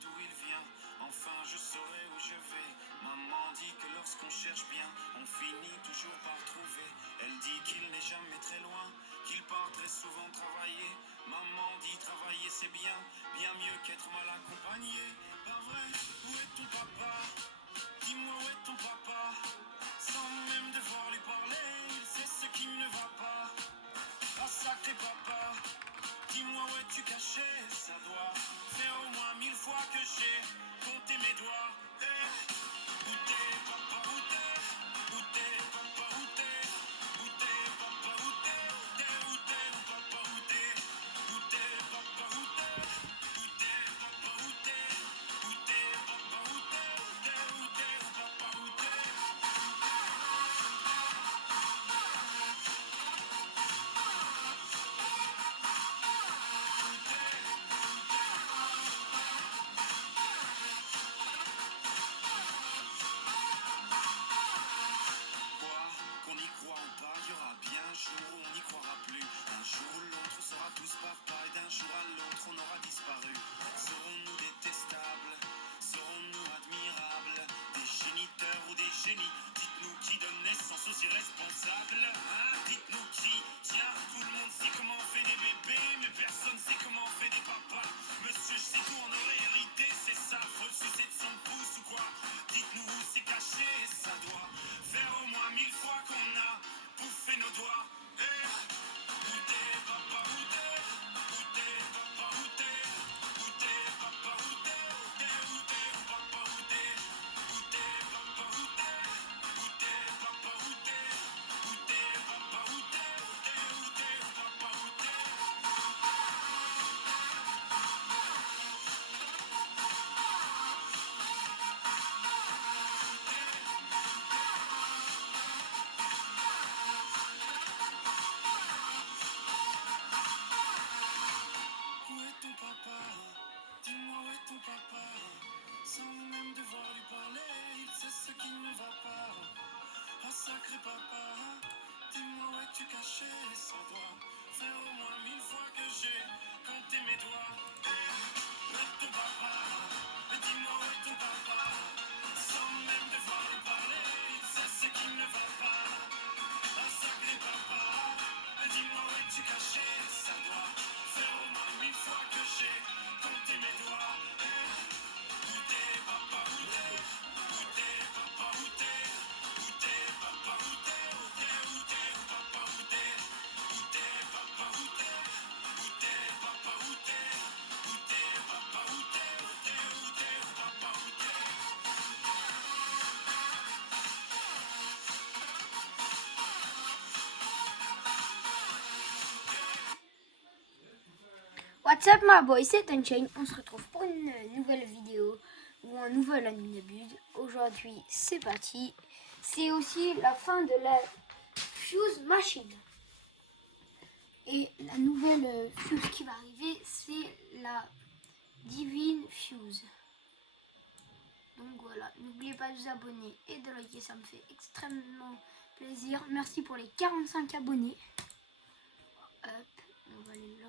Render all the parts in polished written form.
d'où il vient. Enfin je saurai où je vais. Maman dit que lorsqu'on cherche bien, on finit toujours par trouver. Elle dit qu'il n'est jamais très loin, qu'il part très souvent travailler. Maman dit travailler c'est bien, bien mieux qu'être mal accompagné. Pas vrai, où est ton papa? Dis-moi où est ton papa? Sans même devoir lui parler, il sait ce qui ne va pas. Ah sacré papa, dis-moi où es-tu caché? Ça doit faire au moins 1000 fois que j'ai compté mes doigts. Où t'es papa, où t'es? Où t'es papa, où t'es? Où t'es papa, où t'es? Où t'es papa, où t'es? Où t'es papa, où t'es? Où t'es papa, où t'es? Où t'es papa, où t'es? Où t'es papa, où t'es? Qu'on y croit ou pas, il y aura bien un jour où on n'y croira plus. Un jour ou l'autre, on sera tous papa et d'un jour à l'autre, on aura disparu. Serons-nous détestables? Serons-nous admirables? Des géniteurs ou des génies? Dites-nous qui donne naissance aux irresponsables, hein? Dites-nous qui? Tiens, tout le monde sait comment on fait des bébés, mais personne sait comment on fait des papas. Monsieur, je sais tout, on aurait hérité, c'est ça. Faut le sucer de son pouce ou quoi? Dites-nous où c'est caché, ça doit faire au moins 1000 fois qu'on a bouffé nos doigts. Où t'es papa, où t'es? Où t'es papa, où t'es? Où t'es papa, où t'es? Où t'es papa, où t'es? Où t'es papa, où t'es? Où t'es papa, où t'es? Où t'es papa, où t'es? Où t'es papa, où t'es? Où est ton papa? Dis-moi où est ton papa? Sans même devoir lui parler, il sait ce qui ne va pas. Oh sacré papa, dis-moi où es-tu caché? Ça doit faire au moins 1000 fois que j'ai compté mes doigts. Où est ton papa? Dis-moi où est ton papa? Sans même devoir lui parler, il sait ce qui ne va pas. Oh sacré papa, dis-moi où es-tu caché? Ça doit faire au moins 1000 fois que j'ai compté mes doigts. Où t'es papa, où t'es? Où t'es papa, où t'es? Où t'es papa, où t'es? Où t'es papa, où t'es? Où t'es papa, où t'es? Où t'es papa, où t'es? Où t'es papa, où t'es? Où t'es papa, où t'es? What's up my boy, c'est Unchained. On se retrouve pour une nouvelle vidéo ou un nouvel Animebud. Aujourd'hui c'est parti. C'est aussi la fin de la Fuse Machine. Et la nouvelle Fuse qui va arriver, c'est la Divine Fuse. Donc voilà, n'oubliez pas de vous abonner et de liker, ça me fait extrêmement plaisir. Merci pour les 45 abonnés. Hop, on va aller là.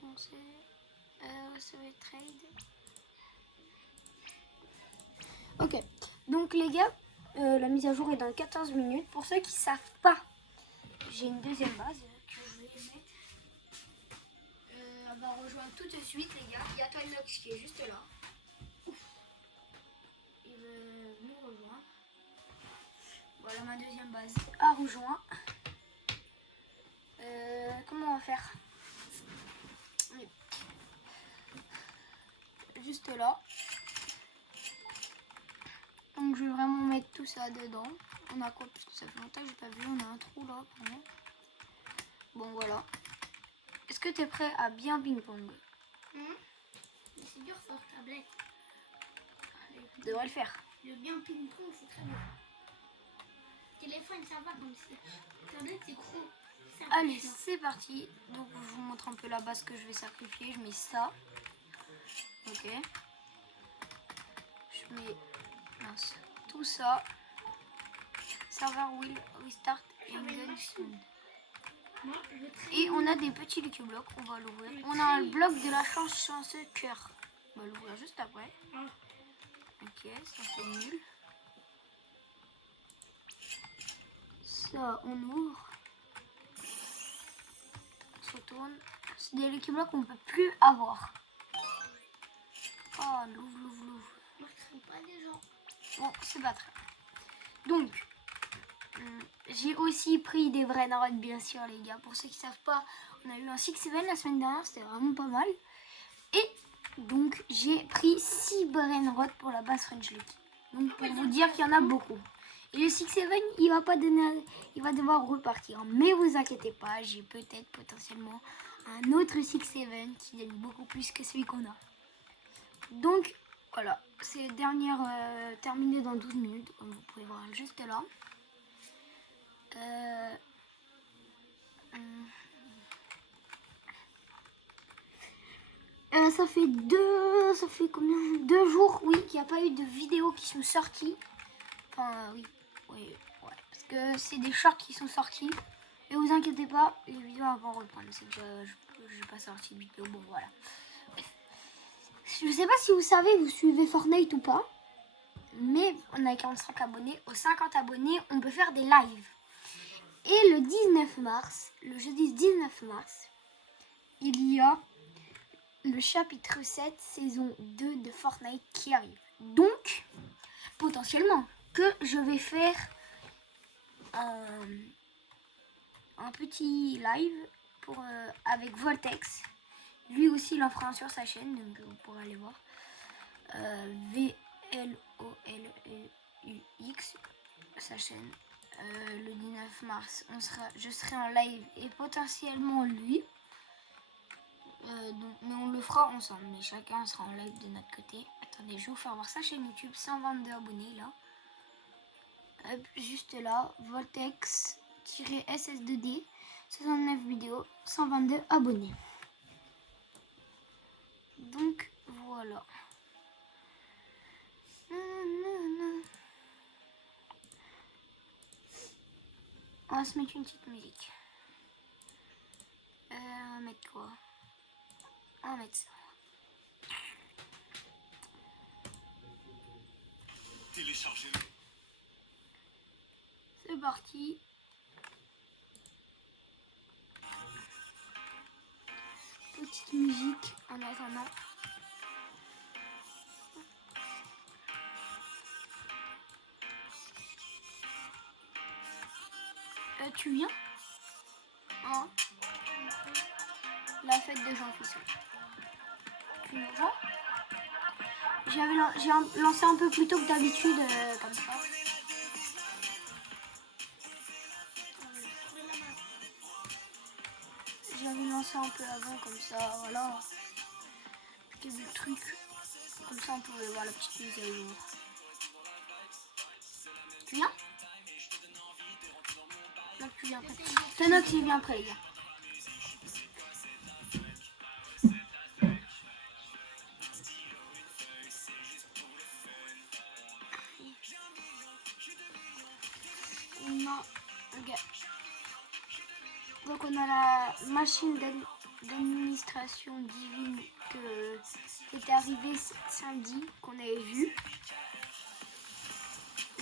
Conseil, trade. Ok, donc les gars, la mise à jour est dans 14 minutes. Pour ceux qui ne savent pas, j'ai une deuxième base que je vais mettre. Elle va rejoindre tout de suite les gars. Il y a Toynox qui est juste là. Il veut nous rejoindre. Voilà ma deuxième base a rejoint. Comment on va faire? Juste là. Donc je vais vraiment mettre tout ça dedans. On a quoi? Parce que ça fait longtemps que j'ai pas vu. On a un trou là. Vraiment. Bon voilà. Est-ce que tu es prêt à bien ping-pong? C'est dur sur tablette. Tu devrais le faire. Le bien ping-pong, c'est très bien. Téléphone, ça va comme si. Tablette, c'est gros. Allez, c'est parti. Donc je vous montre un peu la base que je vais sacrifier. Je mets ça. Ok. Je mets tout ça. Server will restart engine soon. Et on a des petits Lucky Blocks. On va l'ouvrir. On a un bloc de la chance chanceux cœur. On va l'ouvrir juste après. Ok, ça c'est nul. Ça, on ouvre. On se retourne. C'est des Lucky Block qu'on ne peut plus avoir. Oh, l'ouvre. Moi, je serais pas des gens. Bon, c'est pas très. Donc, j'ai aussi pris des vrais narods, bien sûr, les gars. Pour ceux qui savent pas, on a eu un 6-7 la semaine dernière, c'était vraiment pas mal. Et donc, j'ai pris 6 brainrots pour la basse French Lucky. Donc, pour vous dire qu'il y en a beaucoup. Et le 6-7, il va pas donner, il va devoir repartir. Mais vous inquiétez pas, j'ai peut-être potentiellement un autre 6-7 qui donne beaucoup plus que celui qu'on a. Donc, voilà, c'est dernière terminée dans 12 minutes, comme vous pouvez voir juste là. Ça fait combien 2 jours, oui, qu'il n'y a pas eu de vidéos qui sont sorties. Enfin, oui, ouais, parce que c'est des shorts qui sont sortis. Et vous inquiétez pas, les vidéos vont reprendre. C'est que je n'ai pas sorti de vidéo, bon voilà. Je sais pas si vous savez, vous suivez Fortnite ou pas. Mais on a 45 abonnés. Aux 50 abonnés, on peut faire des lives. Et le 19 mars, le jeudi 19 mars, il y a le chapitre 7, saison 2 de Fortnite qui arrive. Donc, potentiellement, que je vais faire un petit live avec Voltex. Lui aussi, il en fera un sur sa chaîne, donc vous pourrez aller voir. VLOLUX, sa chaîne. Le 19 mars, je serai en live et potentiellement lui. Mais on le fera ensemble, mais chacun sera en live de notre côté. Attendez, je vais vous faire voir sa chaîne YouTube, 122 abonnés là. Hop, juste là, Voltex-SS2D, 69 vidéos, 122 abonnés. Donc voilà. On va se mettre une petite musique. On va mettre quoi? On va mettre ça. Téléchargez-le. C'est parti. Petite musique en attendant. Tu viens? Hein? La fête de Jean Fisson. Tu nous rejoins? J'ai lancé un peu plus tôt que d'habitude, comme ça. J'avais lancé un peu avant, comme ça, voilà. J'ai vu le truc. Comme ça, on pouvait voir la petite mise à jour. Tu viens? Non, tu viens après. Tanox, il vient après, les gars. Non, ok. Donc on a la machine d'administration divine qui était arrivée samedi, qu'on avait vu.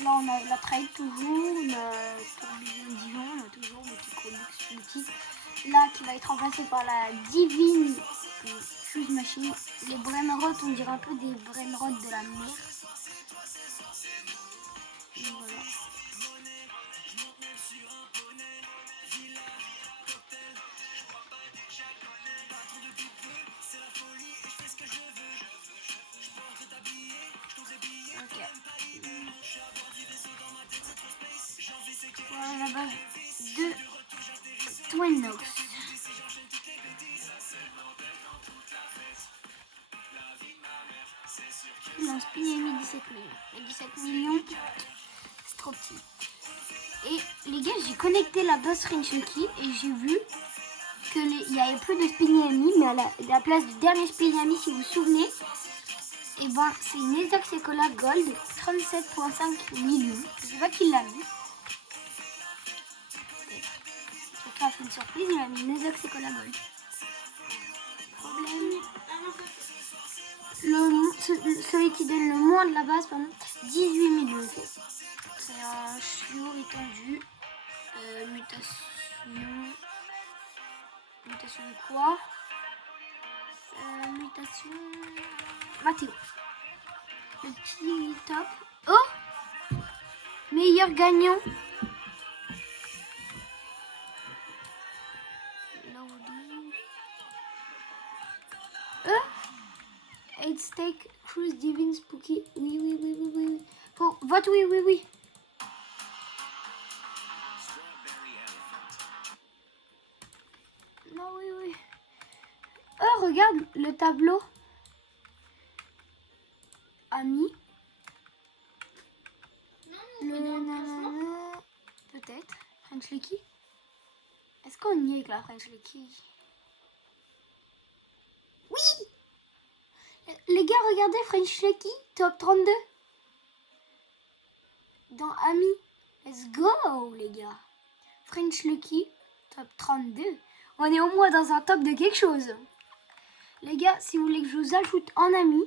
Là on a la trade toujours, on a tourbillon divin, on a toujours le petit Chromux boutique. Là qui va être remplacé par la divine fuse machine. Les brainrots, on dirait un peu des brainrots de la mer. Et voilà. Voilà la base de Twinox. Il a un Spinelli 17 millions. Les 17 millions, c'est trop petit. Et les gars, j'ai connecté la base French Lucky et j'ai vu qu'il n'y avait plus de Spinelli, mais à la place du dernier Spinelli, si vous vous souvenez, et ben c'est une Exosecola Gold 37,5 millions. Je sais pas qui l'a mis. Quelqu'un a fait une surprise, il a mis une Exosecola Gold. Problème. Celui qui donne le moins de la base, pardon, 18 millions. C'est un chiot étendu. Mutation quoi? Mutation Mathéo. Le petit top. Oh, meilleur gagnant. Loading. 8 steak, cruise, divine, spooky. Oui. Vote oui. Non, oui. Oh, regarde le tableau. Ami. Non, Peut-être. French Lucky. Est-ce qu'on y est avec la French Lucky? Oui. Les gars, regardez French Lucky, top 32. Dans Ami. Let's go, les gars. French Lucky, top 32. On est au moins dans un top de quelque chose. Les gars, si vous voulez que je vous ajoute en ami,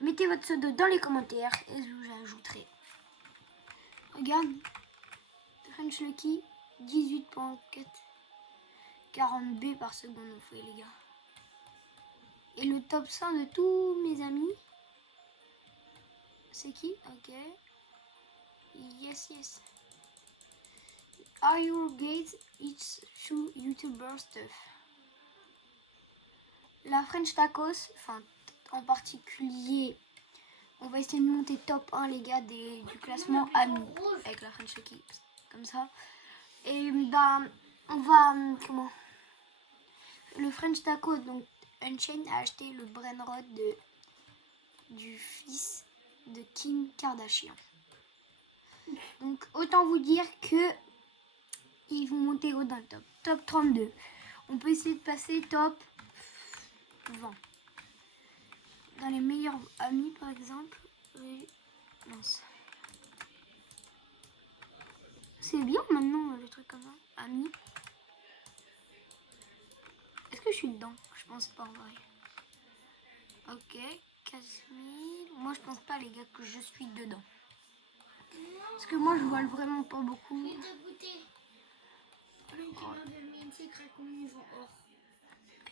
mettez votre pseudo dans les commentaires et je vous ajouterai. Regarde. French Lucky, 18.4. 40 B par seconde, on fait, les gars. Et le top 100 de tous mes amis, c'est qui? Ok. Yes. Are your gates each shoe YouTuber stuff? La French Tacos, enfin en particulier, on va essayer de monter top 1 les gars du classement ami avec la French Lucky, comme ça. Et bah on va le French Taco, donc Unchained a acheté le brainrod du fils de Kim Kardashian. Donc autant vous dire que ils vont monter haut dans le top. Top 32. On peut essayer de passer top 20. Dans les meilleurs amis par exemple. Oui. Mince. C'est bien maintenant le truc comme ça. Amis. Est-ce que je suis dedans? Je pense pas en vrai. Ok. 15 000. Moi je pense pas les gars que je suis dedans. Parce que moi je vole vraiment pas beaucoup.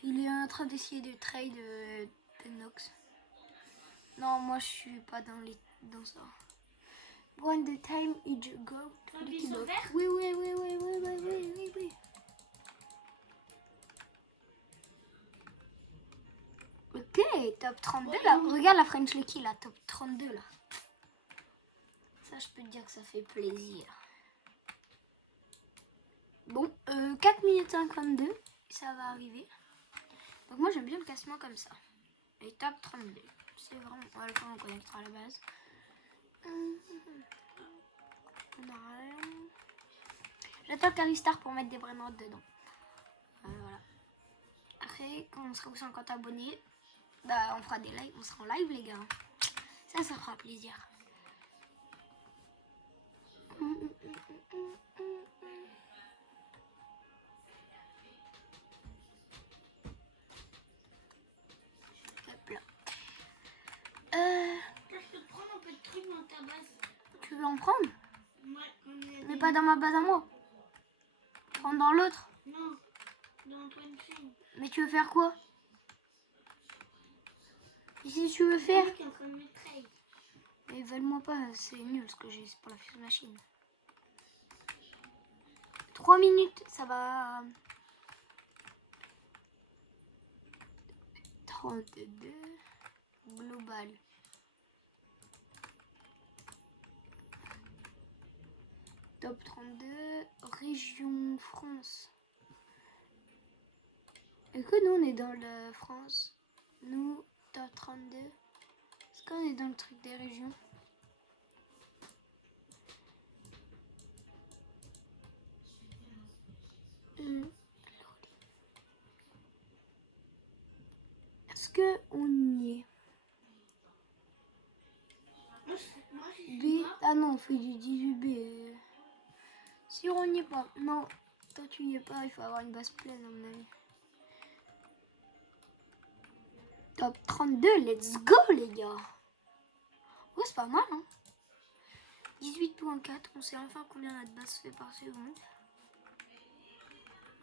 Il est en train d'essayer de trade de Nox. Non, moi je suis pas dans ça. When the time is go. Oui. Ok, top 32 là. Regarde la French Lucky là, top 32 là. Ça, je peux te dire que ça fait plaisir. Bon, 4 minutes 52, ça va arriver. Donc moi j'aime bien le classement comme ça. Et top 32. C'est vraiment... On va le faire en connecteur à la base. J'attends Caristar pour mettre des brainrods dedans. Voilà. Après, quand on sera aux 50 abonnés, bah on fera des lives. On sera en live les gars. Ça fera plaisir. Hop là. Je peux prendre un peu de trucs dans ta base. Tu veux en prendre? Ouais, Mais pas dans ma base à moi. Prendre dans l'autre. Non, dans ton chaîne. Mais tu veux faire quoi? Et si tu veux faire? Qui est en train de me trade. Mais vole-moi pas, c'est nul ce que j'ai, c'est pour la fuse machine. 3 minutes, ça va. 32 global. Top 32, région France. Est-ce que nous on est dans la France? Nous, top 32. Est-ce qu'on est dans le truc des régions? Est-ce que on y est? B. Ah non, on fait du 18B. Si on n'y est pas. Non, toi tu n'y es pas, il faut avoir une base pleine à mon avis. top 32, let's go les gars. Ouais, c'est pas mal, hein. 18.4, on sait enfin combien notre base fait par seconde.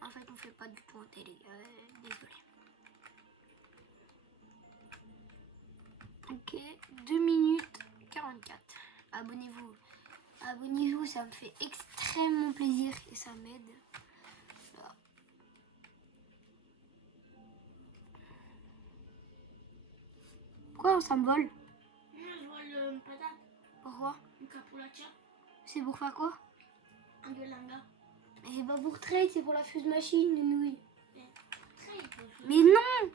En fait, on fait pas du tout en télé, désolé. Ok, 2 minutes 44. Abonnez-vous. Abonnez-vous, ça me fait extrêmement plaisir et ça m'aide. Voilà. Pourquoi on s'envole? Moi, je vois le patate. Pourquoi? Un capulatia. C'est pour faire quoi? Un Yolanda. Mais c'est pas pour trade, c'est pour la fuse machine, nouille. Trade. Mais non!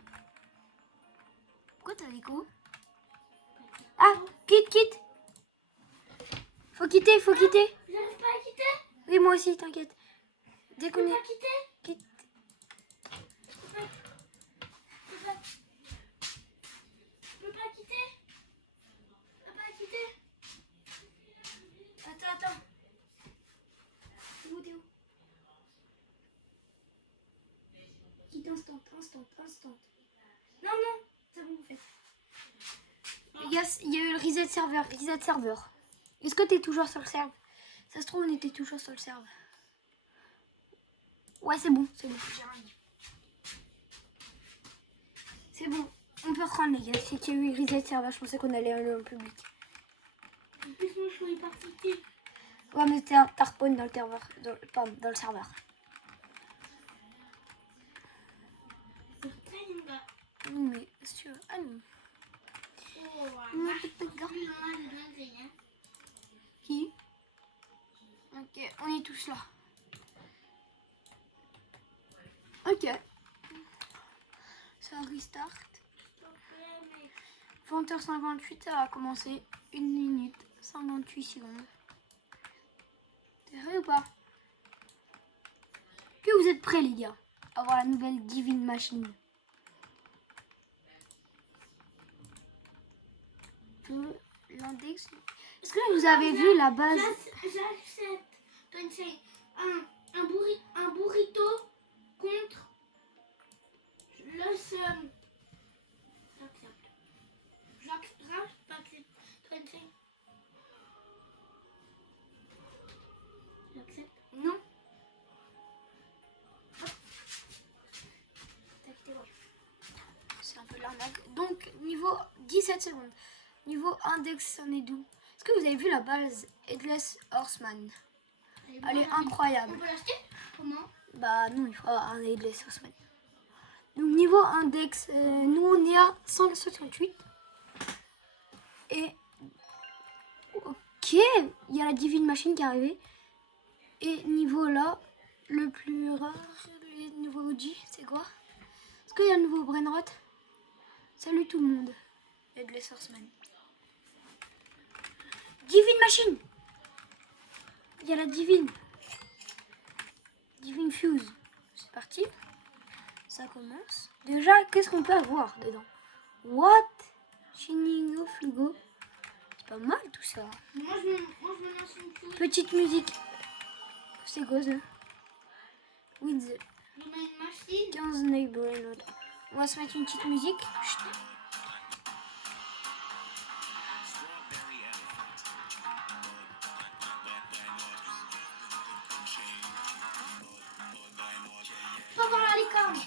Pourquoi t'as dit quoi? Ah, quitte! Faut quitter, faut quitter! J'arrive pas à quitter. Oui, moi aussi, t'inquiète. Dès Je qu'on peux est... pas quitter. Quitte. Je peux pas quitter. Je peux pas quitter. Attends. T'es où? Quitte instant. Non, c'est bon, en fait. Il y a eu le reset serveur. Est-ce que t'es toujours sur le serveur? Ça se trouve, on était toujours sur le serveur. Ouais, c'est bon, j'ai rien dit. C'est bon, on peut reprendre les gars. C'est qu'il y a eu le reset serveur, je pensais qu'on allait aller en public. En plus, moi, je suis pas quitter. Ouais, mais t'as respawn dans le serveur. Dans le serveur. C'est très linda. Non, mais si tu veux. Ah non. Oh, Non, ouais. peut-être pas. Plus loin, je dois griller. Qui? Ok, on est tous là. Ok. Ça restart. 20h58, ça va commencer. 1 minute 58 secondes. T'es prêt ou pas? Que vous êtes prêts les gars à voir la nouvelle Divine Machine? L'index. Est-ce que vous avez vu la base? J'accepte. Tonsei, un burrito contre le sun. J'accepte. J'accepte. Tonsei. J'accepte. Non. C'est un peu l'arnaque. Donc niveau 17 secondes. Niveau index, on est d'où? Est-ce que vous avez vu la base Headless Horseman? Elle est incroyable. On peut l'acheter? Comment? Bah non, il faut avoir un Headless Horseman. Donc niveau index, nous on est à 168. Et ok, il y a la Divine Machine qui est arrivée. Et niveau là, le plus rare, les nouveaux OG, c'est quoi? Est-ce qu'il y a le nouveau Brainrot? Salut tout le monde. Headless Horseman. Divine Machine. Il y a la Divine. Divine Fuse. C'est parti. Ça commence. Déjà, qu'est-ce qu'on peut avoir dedans? What? Shining of Flugo. C'est pas mal tout ça. Moi, je me lance une chose. Petite musique. C'est quoi ça? With the Je mets une machine. 15 neighbor. On va se mettre une petite musique. Chut. Pas voir la licorne.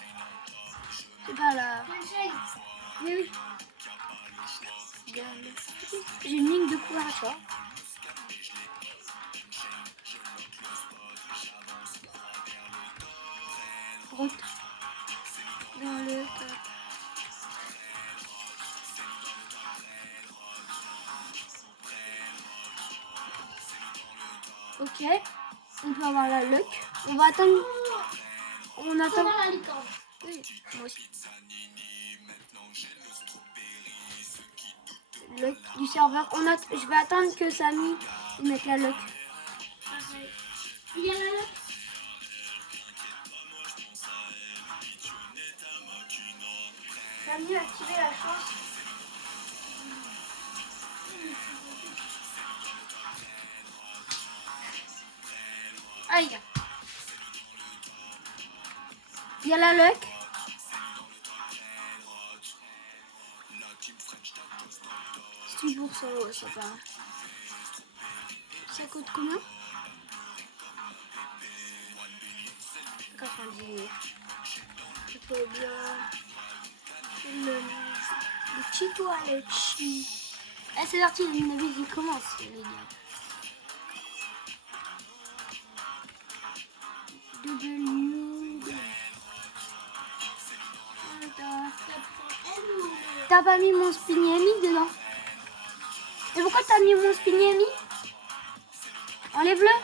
C'est pas la... Tonsei. Oui. J'ai une ligne de couverture. Route. Dans le top. Ok. On peut avoir la luck. On va attendre. On Pas attend. voir la licorne. Oui, moi aussi. Lock du serveur. Je vais attendre que Samy mette la lock. Pareil. Il y a la lock. Samy a activé la chance. Ah, les gars. Il y a la lock. So, je sais pas. Ça coûte combien? 90. Je peux bien. Le Cheeto Alechi. Ah, c'est parti, une avis qui commence, les gars. T'as pas mis mon Spiniami dedans? Et pourquoi t'as mis mon Spiniami? Enlève-le.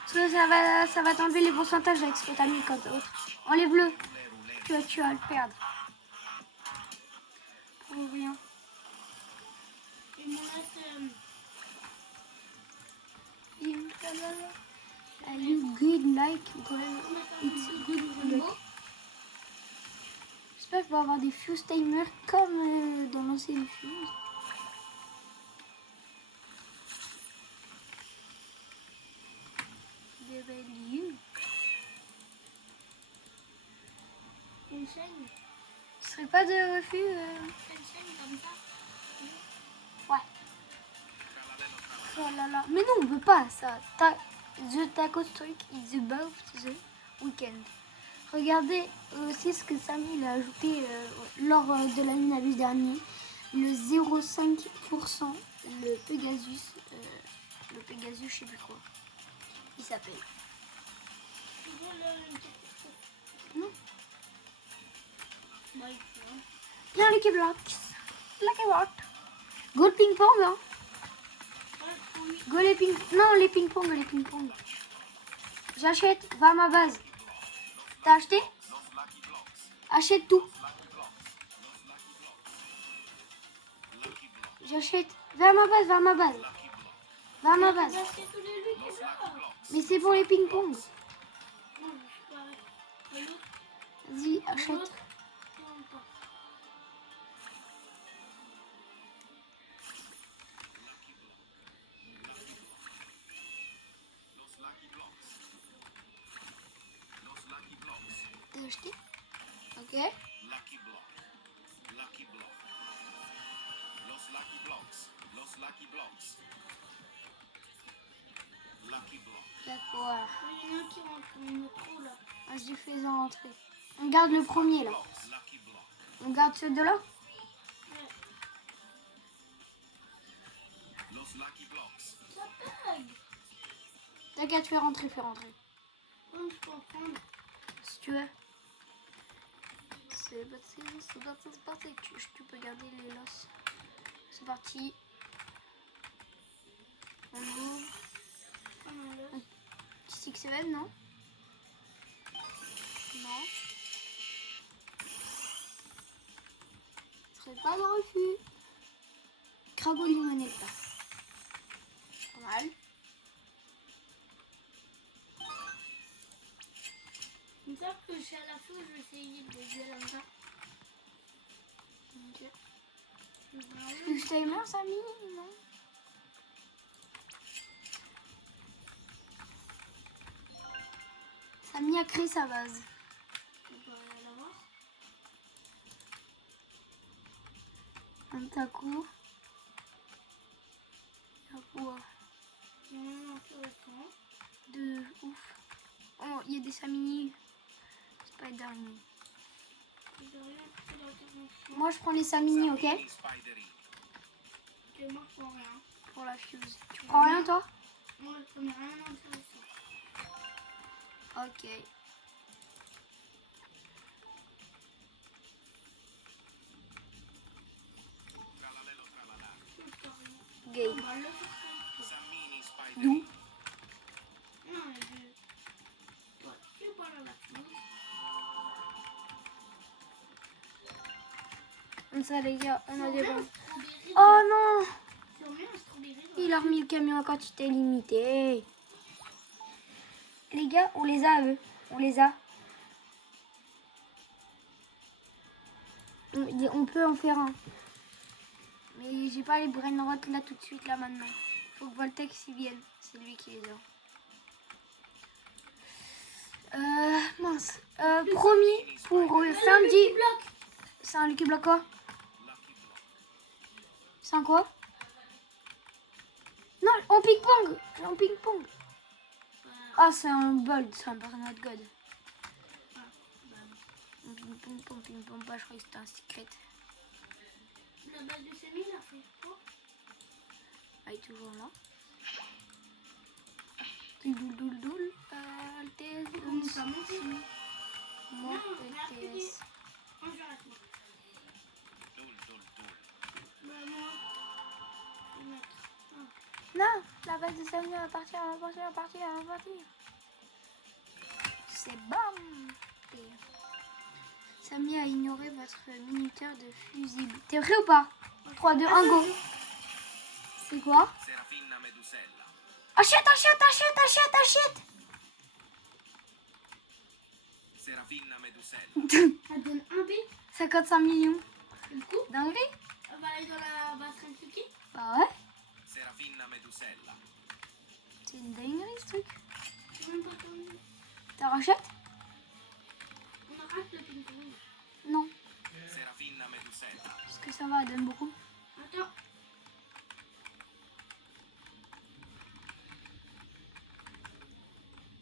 Parce que ça va t'enlever les pourcentages avec ce que t'as mis quand autre. Enlève-le. Tu vas le perdre. Pour rien. Il me reste... Are you good like it's good? J'espère que je vais avoir des fuse timers comme dans l'ancienne fuse. Une chaîne. Ce serait pas de refus Une chaîne comme ça. Ouais. Oh là là. Mais non, on veut pas ça. The Taco Streak is about the weekend. Regardez aussi ce que Samy a ajouté lors de la Nunabus dernier. Le 0,5%, le Pegasus, je sais plus quoi. Il s'appelle. Non. Bien Lucky Blocks. Lucky Block. Go le ping-pong, hein. Go les ping... Non, les ping-pong. J'achète, va à ma base. T'as acheté? Achète tout. J'achète. Va à ma base. Mais c'est pour les ping-pong. Vas-y, achète. T'as acheté? Ok. Lucky Block. Lucky Block. Los Lucky Blocks. Los Lucky Blocks. Lucky Block. D'accord. Il y en a qui rentrent dans le trou là. Vas-y, fais-en rentrer. On garde le premier là. Lucky Block. On garde ceux de là. Los Lucky Blocks. Ça bug. T'inquiète, fais rentrer. Comment je peux en prendre? Si tu veux. C'est parti. Tu peux garder les losses. C'est parti. On ouvre. Petit 6-7, non? Non. Ce serait pas de refus. Crago limonade pas. Pas mal. Une fois que je suis à la fin, je vais essayer de les jouer comme ça. Ok. Plus timer, Samy, non? Samy a créé sa base. On va l'avoir. Un taco. Wow. Il y en a un intéressant. De ouf. Oh, il y a des Samini. C'est pas d'araignée. J'ai rien fait d'intervention. Moi, je prends les Samini, ok? Spidery. Et moi, je prends rien. Pour la fuse. Tu prends rien, toi? Moi, je prends rien d'intéressant. Ok. Tralalelo tralala. Gay. On va le faire. Samini Spidery. D'où? Non, je... Ouais, je vais pas à la fin. Comme ça, les gars, on a des bons. Strawberry. Oh non! Si on met un strawberry, Il a remis le camion en quantité limitée. Les gars, on les a, eux. On les a. On peut en faire un. Mais j'ai pas les brainrot là tout de suite, là maintenant. Faut que Voltex y vienne. C'est lui qui les a. Mince. Promis pour samedi. C'est un Lucky Block quoi? C'est un quoi? En ping-pong. En ping-pong. Ah, c'est un bold, c'est un Bernard God. En ping-pong, ping-pong, pas, je croyais que c'était un secret. La balle de Samy, il a fait quoi? Ah, il est toujours là. Doul, doul, doul. Altesse. Comment ça monte? Moi, Non, on a appliqué. ETS. On joue avec moi. Bah, moi, je vais mettre. Non, la balle de Samia va partir, elle va partir, elle va partir, elle va partir. C'est bam. Samia a ignoré votre minuteur de fusible. T'es prêt ou pas? 3, 2, 1, go. C'est quoi? Serafina Medusella. Achète, achète, achète, achète, achète. Serafina Medusella. Elle donne un B. 55 millions. Du coup, Dinguerie? elle va aller dans la base Rensuki. Bah ouais, Serafina Medusella. c'est une dinguerie ce truc. Je sais même pas comment. T'en rachètes? On arrête le ping-pong. Non, Serafina Medusella. parce que ça va, elle donne beaucoup. Attends.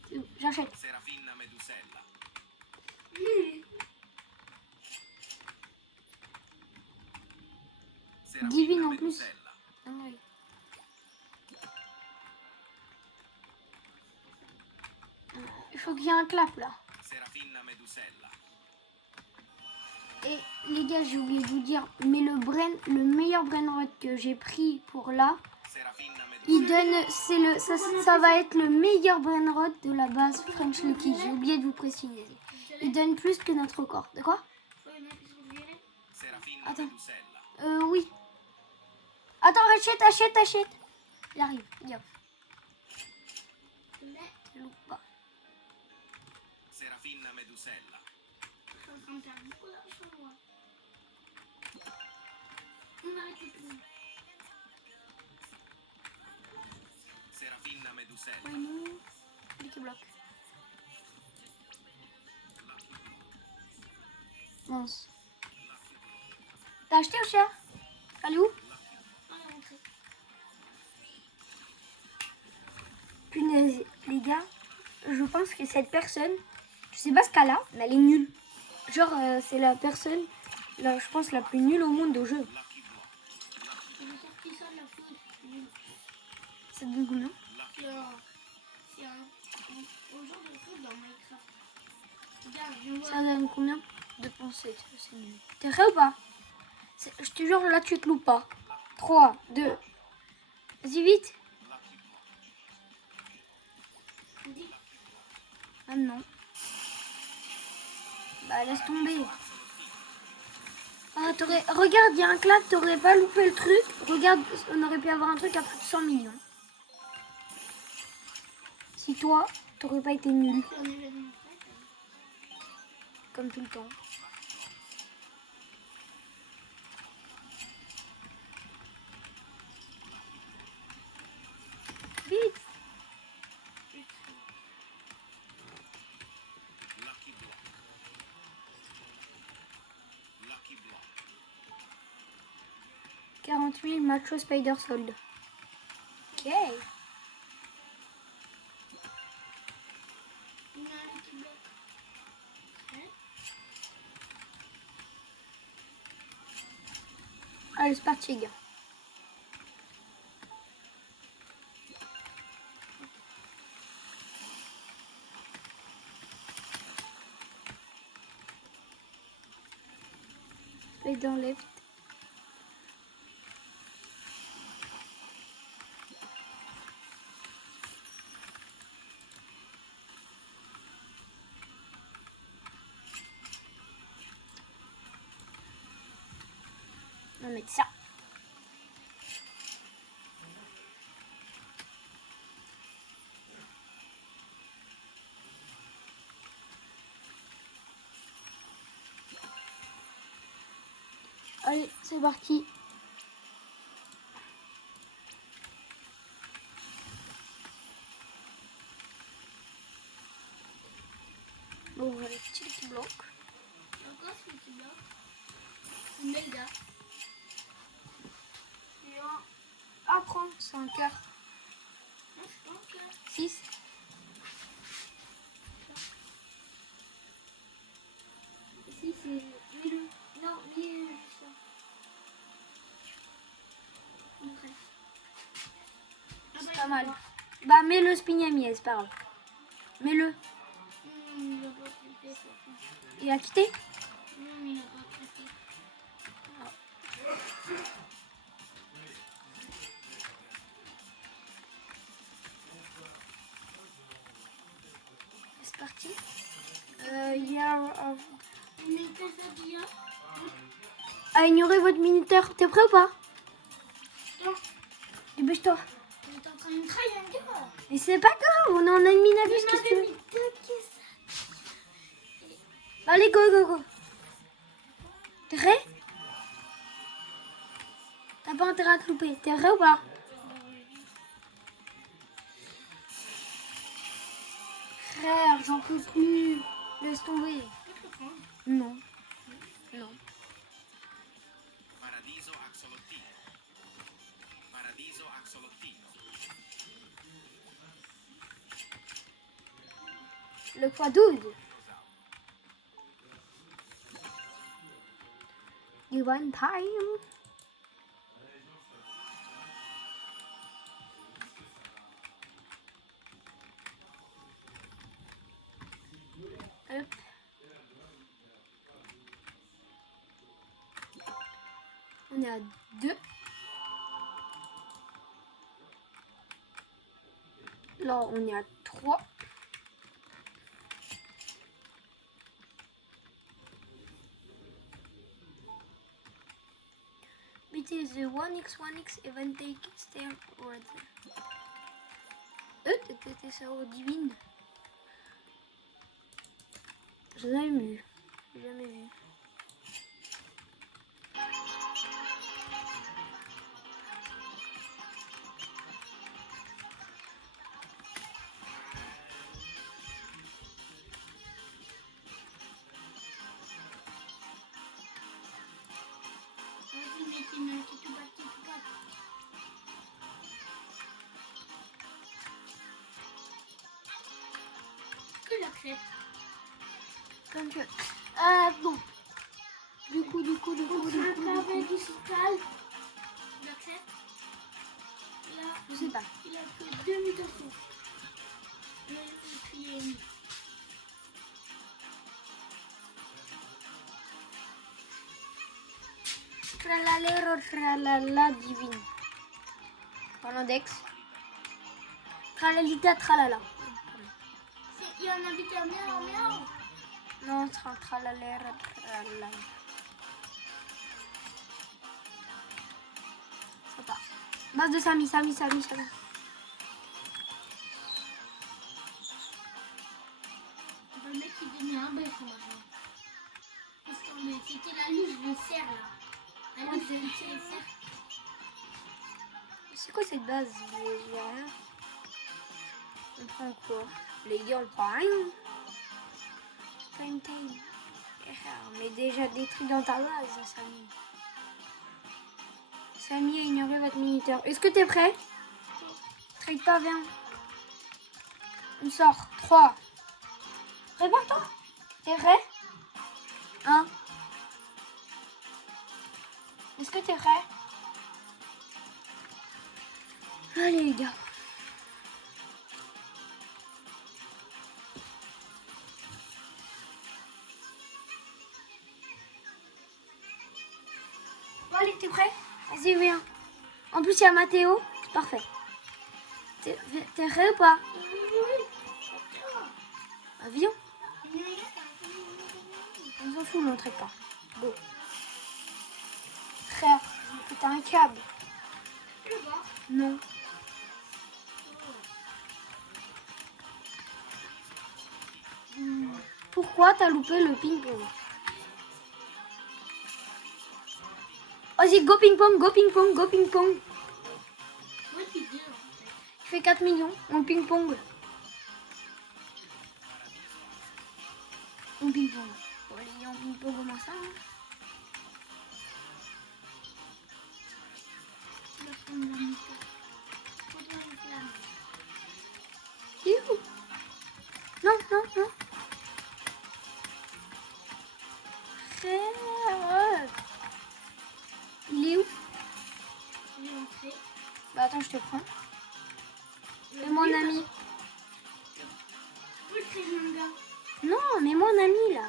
C'est bon, j'achète. Serafina Medusella. Divine en plus. Medusella. Dinguerie. Il faut qu'il y ait un clap là. Serafina Medusella. Et les gars, j'ai oublié de vous dire, mais le meilleur brainrot que j'ai pris pour là, Serafina Medusella. il donne, ça va être le meilleur brainrot de la base French Lucky. J'ai oublié de vous préciser. Il donne plus que notre record. De quoi? Faut les mettre sur le violet. Serafina Attends. Medusella. Oui. Attends, achète. Il arrive, il hop. Mais, Je loupe pas. Serafina Medusella. je suis en train de perdre beaucoup d'argent, moi. On arrête les ping. Serafina Medusella. Ouais, non. Lui qui bloque. Mince. T'as acheté ou cher? Elle est où? On est rentré. Punaise, les gars, je pense que cette personne, je sais pas ce qu'elle a, mais elle est nulle. Genre, c'est la personne, là, je pense, la plus nulle au monde au jeu. J'ai sorti ça de la fouille. Ça te donne combien? C'est un genre de truc dans Minecraft. Regarde, je vois. Ça donne combien? 2,7, c'est nul. T'es prêt ou pas? Je te jure, là, tu te loupes pas. 3, 2, vas-y vite. Dis. Ah non. Bah, laisse tomber. Ah, regarde, il y a un clap, t'aurais pas loupé le truc. Regarde, on aurait pu avoir un truc à plus de 100 millions. Si toi, t'aurais pas été nul, C'est un événement fait. comme tout le temps. Vite. Lucky Block. Lucky Block. 40 000 Macho Spider Sold. Ok. Il y en a un qui bloque. Ouais. Allez, c'est parti, les gars. Spider left. On va mettre ça. Allez, c'est parti. On ouvre les petits blocs. Encore celui qui bloque. Melda. Et un à prendre, c'est un cœur. 6. Ici, c'est mets-le. Non, mets ça. Après. C'est pas mal. Bah, mets le spignamier, c'est pas grave. Mets-le. Il n'a pas traité ça. Il a quitté? Non, il n'a pas traité. C'est parti. Il y a... Mais qu'est-ce que ça dit? à ignorer votre minuteur. T'es prêt ou pas? Non. Dépêche-toi. J'étais en train de travailler encore. Mais c'est pas grave, on est en adminabus. Qu'est-ce que tu veux? Allez, go, go, go. T'es prêt? T'as pas intérêt à te louper. T'es prêt ou pas? Frère, j'en peux plus. Laisse tomber. Non. Non. Paradiso axolotti. Paradiso axolotti. Le poids 12. You one time. Hop. On est à 2. Là, on est à 3. BT the 1x 1x event take stay or t'étais ça au divine. J'ai jamais vu. J'ai jamais vu. Vas-y, mets tout bas, tout bas. Que j'accepte. Comme que... bon. Du coup. Travail digital. J'accepte. Là, Je sais pas. il a fait 2 mutations. Et puis, Tralalero, tralala, divine. Parlandex. Tralalita, tralala. il y en a vite à miaou, miaou. Non, tralalera, tralala. Ça part. Base de Samy. Le mec il donnait un bœuf maintenant. Parce que c'était la luge de cerf là. La luge de cerf. C'est quoi cette base? J'ai rien. On prend quoi? Les gars, on prend rien. Time. On est déjà détruit dans ta base, Samy. Samy a ignoré votre minuteur. Est-ce que t'es prêt? Trade pas, viens. On sort. 3. Prépare-toi. T'es prêt? 1. Est-ce que t'es prêt? Allez les gars. Bon allez, t'es prêt? Vas-y, viens. En plus, il y a Mathéo. C'est parfait. T'es prêt ou pas? Avion? On s'en fout, on traite pas. Go. Frère, t'as un câble. Non. Pourquoi t'as loupé le ping-pong? Vas-y, go ping-pong. Ouais, tu dis. Il fait 4 millions. On ping-pong. On ping-pong. Bon, allez, on ping-pong au moins ça. Hein. mon ami. Je peux créer le manga. Non, mais mon ami là.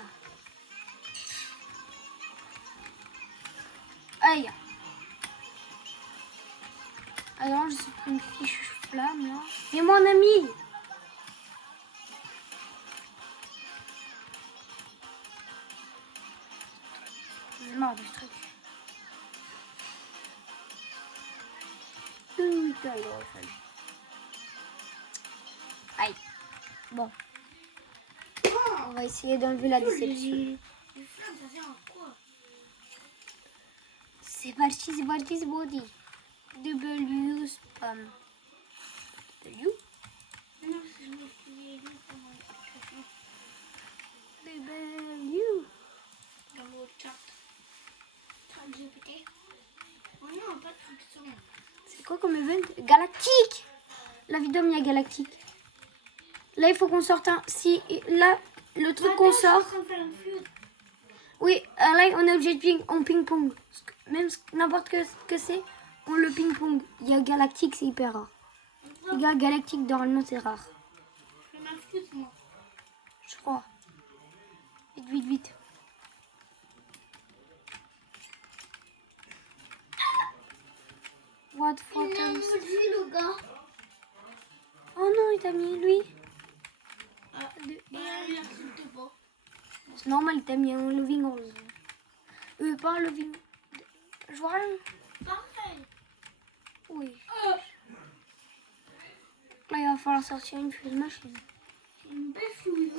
Aïe. Alors, je suis une fiche flamme là. Mais mon ami. J'ai marre de ce truc. Putain, il aurait fallu. Aïe. Bon. On va essayer d'enlever la déception. Les flammes, ça sert à quoi? C'est parti, c'est parti, c'est parti. W spam. W? Non, si je me suis dit comment W. dans le chat. Chat GPT. Oh non, pas de traduction. C'est quoi comme event? Galactique! La vidéo Mia Galactique. Là, il faut qu'on sorte un. Si, là, le truc qu'on sort. Je suis en train de faire une fuse. Oui, là, on est obligé de ping-pong. Même n'importe que c'est, on le ping-pong. Il y a Galactique, c'est hyper rare. Les gars, Galactique, normalement, c'est rare. Je fais ma fuse, moi. Je crois. Vite, vite, vite. What for Il a times? maudit, le gars. Oh non, il t'a mis lui. Ah, il accepte pas. C'est normal, il t'a mis un loving rose. Pas un loving. Je vois rien. Pareil. Oui. Là, il va falloir sortir une fuse machine. C'est une belle fuse.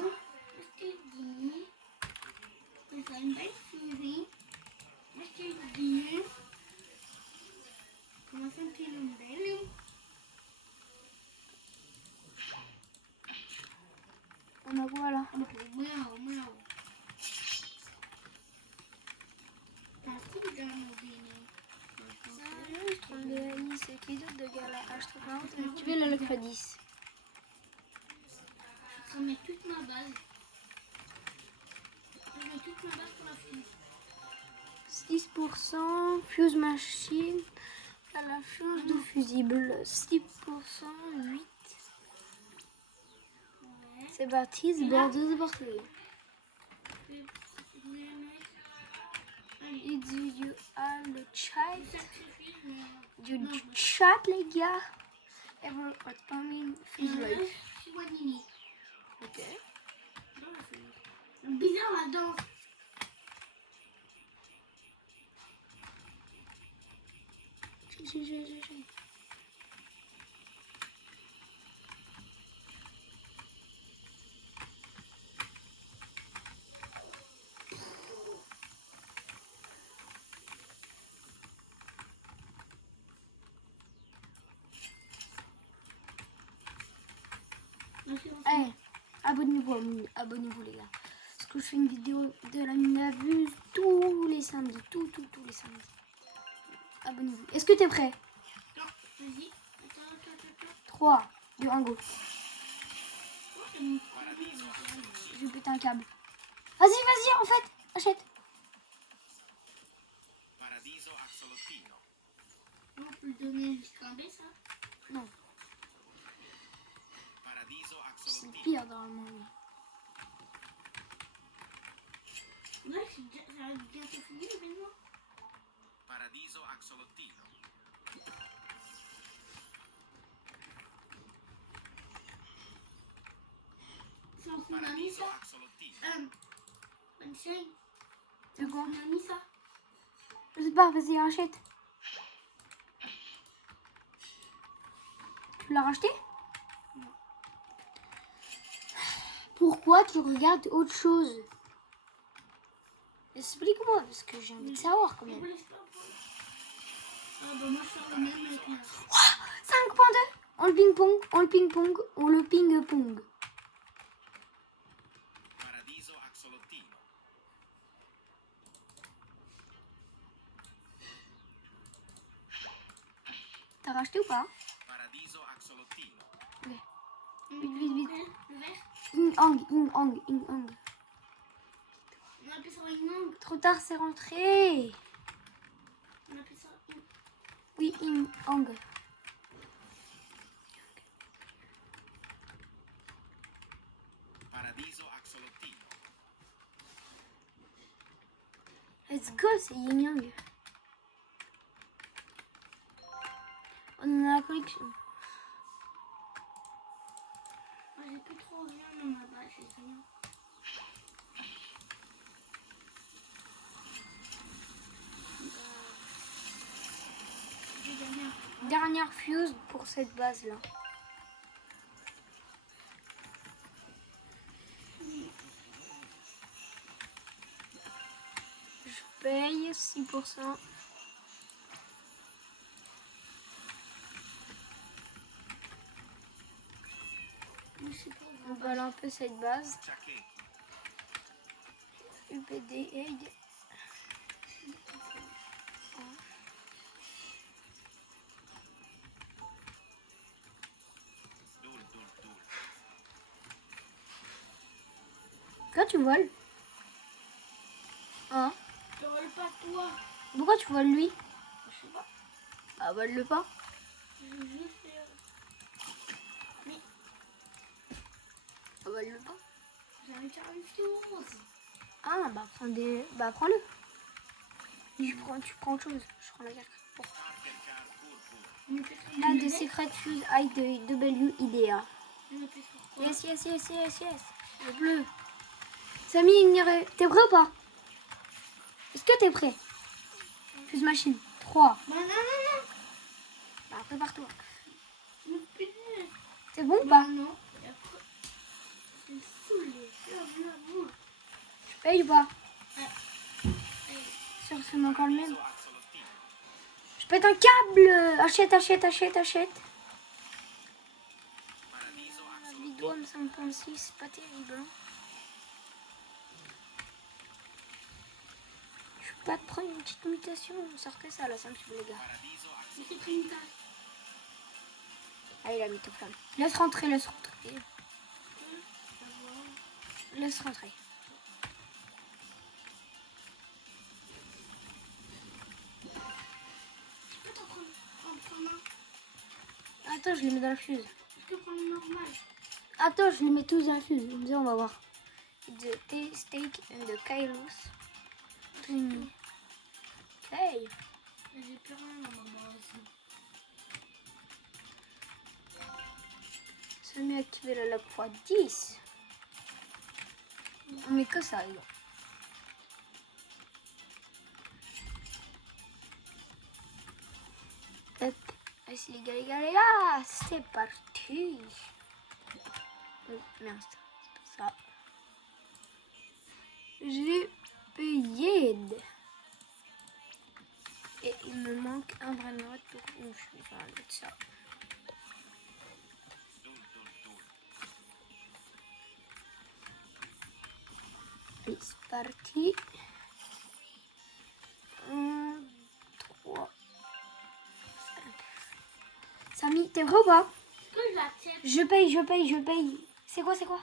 Qu'est-ce que tu dis? C'est une belle fuse. Qu'est-ce que tu dis? Comment ça, tu es une belle? On a quoi là? Miaou, miaou. Parti dans nos dîners. C'est qui d'autre de gars là? Tu veux le crédit 10. Je mets toute ma base. Je mets toute ma base pour la fuse. 6% fuse machine à la chose de fusible. 6%, 8. Ouais. C'est parti, c'est parti, c'est parti. Je vais mettre. Allez. Individual, le chat. Sacrifice, mais. Du chat, les gars. Ever what spamming fuse Ouais, life. je suis Wanini. Ok. Dans la fuse. Bizarre la danse. J'ai. Hey, abonnez-vous les gars. Parce que je fais une vidéo de la Minabuse tous les samedis. Tous les samedis. Abonnez-vous. Est-ce que t'es prêt? Non, vas-y. Attends. 3, 2, 1, go. Oh, c'est mon Je vais péter un câble. Vas-y, en fait. Achète. Paradiso Axolottino. On peut le donner jusqu'à B, ça. Non, Paradiso c'est Axolottino. pire normalement. Oui. Ouais, ça a bientôt fini l'événement. Paradiso Axolottino. Si on a mis Paradiso ça. Axolottino. Einstein, C'est quoi? on a mis ça. Je sais pas, vas-y, achète. Tu l'as racheté? Non. Pourquoi tu regardes autre chose? Explique-moi, parce que j'ai envie de savoir quand Je même. vous laisse pas prendre. Ah bah moi je fais le même avec la... 5.2. On le ping-pong. Paradiso Axolottino. T'as racheté ou pas? Paradiso Axolottino. Ok. Vite. Le vert. Ing Hong. On appelle ça une langue. Trop tard, c'est rentré. On appelle ça une... Oui, Ing Hong. Let's go, c'est Yin Yang. On a la collection. Moi, j'ai plus trop rien dans ma base, j'ai rien. J'ai gagné. Dernière fuse pour cette base là. Je paye 6%. Mais je sais pas. On vole un peu cette base. Checké. UPD aid. Doule, doule, doule. Quand tu voles? Hein? Je vole pas toi. Pourquoi tu voles lui? Je sais pas. Ah, vole-le pas. Je vais juste faire. Mais Ah, vole-le pas. j'ai envie de faire une fuse. Ah, bah prends des. Bah prends-le. Tu prends autre chose. Je prends la carte. Bon. Target card purple. Je me fais sur Là, mon des bébé. secret fuse IWIDA. Je me fais sur quoi? Yes, yes, yes, yes, yes. Le bleu. Samy, t'es prêt ou pas? Est-ce que t'es prêt? Fuse machine. 3. Bah non, non, non. Bah, prépare-toi. Mais putain. C'est bon ou Bah pas? non. Et après, je suis saoulée. Ferme-la-moi. Je paye ou pas? Allez. Sûr, c'est encore le même. Axolotl. Je pète un câble. Achète, achète, achète, achète. Paradiso La axolotl. vidéo à 5.6, c'est pas terrible. Hein. Je peux pas te prendre une petite mutation. Sortez ça là, ça me saoule les gars. Paradiso Je axolotl. fais pris une tasse. Allez, la mythoflamme. Laisse rentrer, laisse rentrer. Laisse rentrer. Je peux t'en prendre un. Attends, je les mets dans la fuse. Je peux prendre le normal. Attends, je les mets tous dans la fuse. Comme ça, on va voir. The steak and the Kairos. Trini. Ok. J'ai plus rien dans ma base aussi. Semi-activer la lock x10. On met que ça, les gars. Hop. Allez, les gars, les gars, les gars. C'est parti. Oh, merde. C'est pas ça. J'ai payé. Et il me manque un vrai note pour une fuse. On va mettre ça. Doule, doule, doule. Allez, c'est parti. 1, 3, 5. Samy, t'es vrai ou pas? Est-ce que je l'accepte? Je paye, je paye, je paye. C'est quoi, c'est quoi?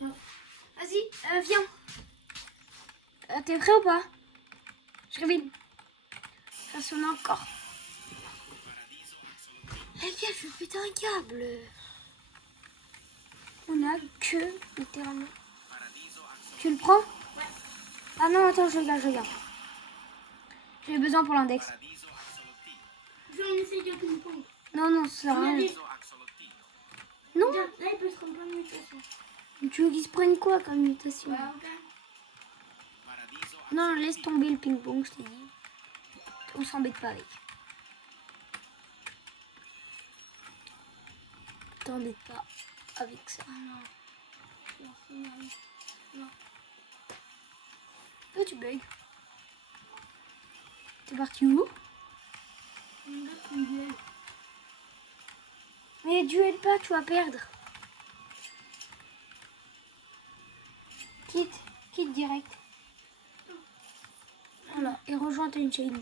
Non. Vas-y, viens. T'es prêt ou pas? Je réveille. Ça sonne encore. Les gars, je vais péter un câble. On a que littéralement. Paradiso axolotl. Tu le prends? Ouais. Ah non, attends, je regarde, je regarde. J'ai besoin pour l'index. Paradiso axolotl. Je vais en essayer de ping-pong. Non, non, ça sert à rien. Paradiso axolotl. Non, Regarde, là, il peut se prendre plein de mutations. tu veux qu'ils se prennent quoi comme mutation? Bah, regarde. Paradiso Non, laisse tomber le ping-pong, je t'ai dit. On s'embête pas avec. T'embête pas avec ça. Ah non. Non, non, non. Oh, tu bugs. T'es parti où? Une autre, une duel. Mais duel pas, tu vas perdre. Quitte direct. Voilà, et rejoins une chain.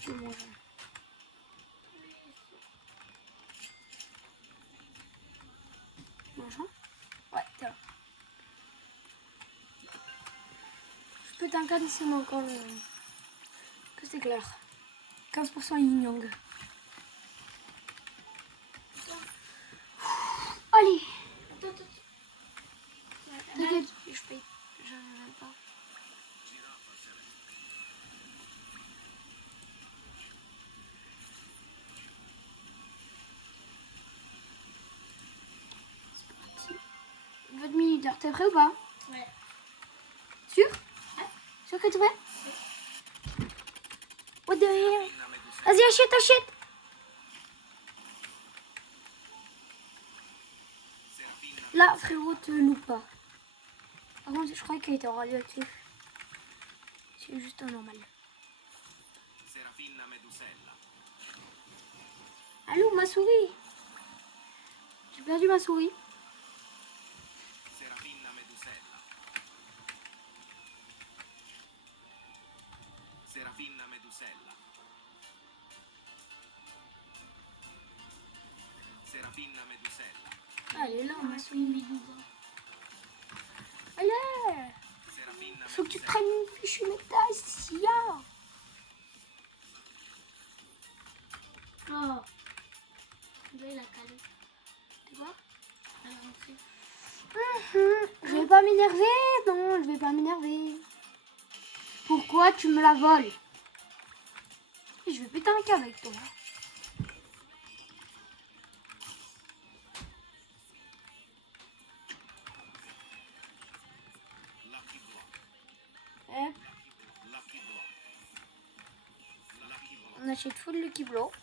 Tu peux manger. Mangeant? Ouais, t'es là. Je peux t'incarner encore que c'est clair. 15% yin yang. Allez, Attends, attends. t'inquiète, je paye. Je même pas. C'est parti. Votre minuteur, t'es prêt ou pas? Ouais. Sûr? Ouais. Sûr que t'es prêt? What the hell? Vas-y, achète, achète. Là, frérot, te loupe pas. Par contre, je crois qu'il était en radioactif. C'est juste un normal. Serafina Medusella. Allô, ma souris. J'ai perdu ma souris. Serafina Medusella. Serafina Medusella. Serafina Medusella. Ah, elle est là, ma souris. Médusa. Allez. Serafina Faut que tu Medusella. prennes une fichue métasia. Oh. Là, il a calé. Tu vois? Elle a rentré. Je vais pas m'énerver. Non, je vais pas m'énerver. Pourquoi tu me la voles? Je vais péter un câble avec toi. Lucky Block. Eh, Lucky Block. Lucky Block. on achète full Lucky Block.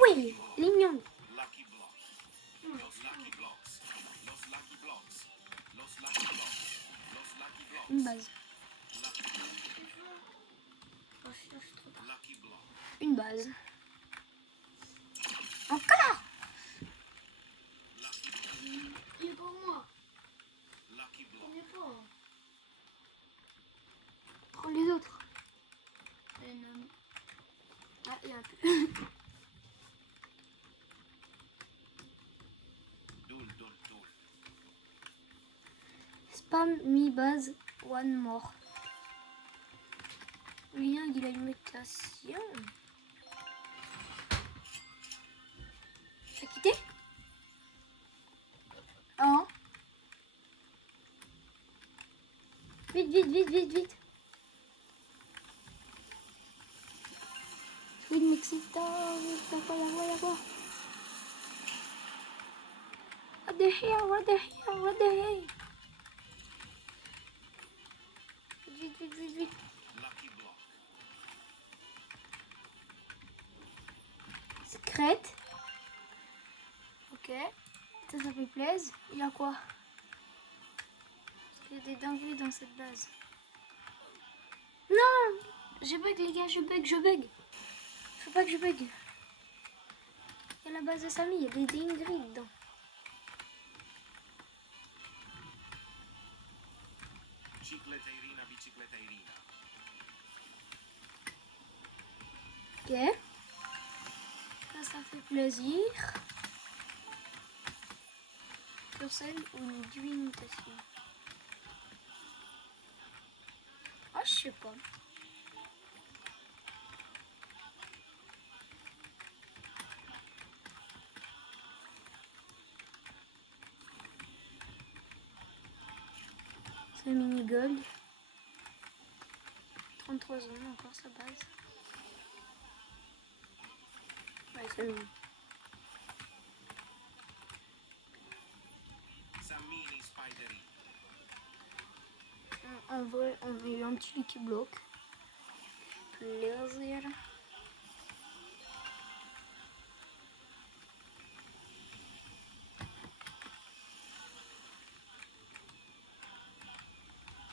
Oui, il est mignon. Lucky Block. Los Lucky Blocks. Los Lucky Blocks. Los Lucky Blocks. Los Lucky Blocks. Une base. Oh, je suis trop tard. Lucky Block. Une base. Encore. Lucky Block. Il est pour moi. Lucky Block. Il est pas. Prends les autres. Non. Ah, il y a un peu. Dul, dul, dul. Spam mi base one more. Lien, il a une mutation. T'as quitté? Hein? Vite, vite, vite, vite, vite. Sweet Mixita, y'a quoi? What the hell, what the hell, what the hell? Vite, vite, vite, vite. Lucky Block. Secrète. Ok. Ça fait plaisir. Il y a quoi? Il y a des dingueries dans cette base. Non! Je bug les gars, je bug. Faut pas que je bug. Il y a la base de Samy, il y a des dingueries dedans. Cicleteirina, bicicleteirina. Ok. Ça fait plaisir. Sur scène ou une divination. Ah, je sais pas. C'est mini gold. 33 zones, encore sa base. Ouais, c'est mini. Sammini Spiderina. En vrai, on a eu un petit Lucky Block. Plaisir.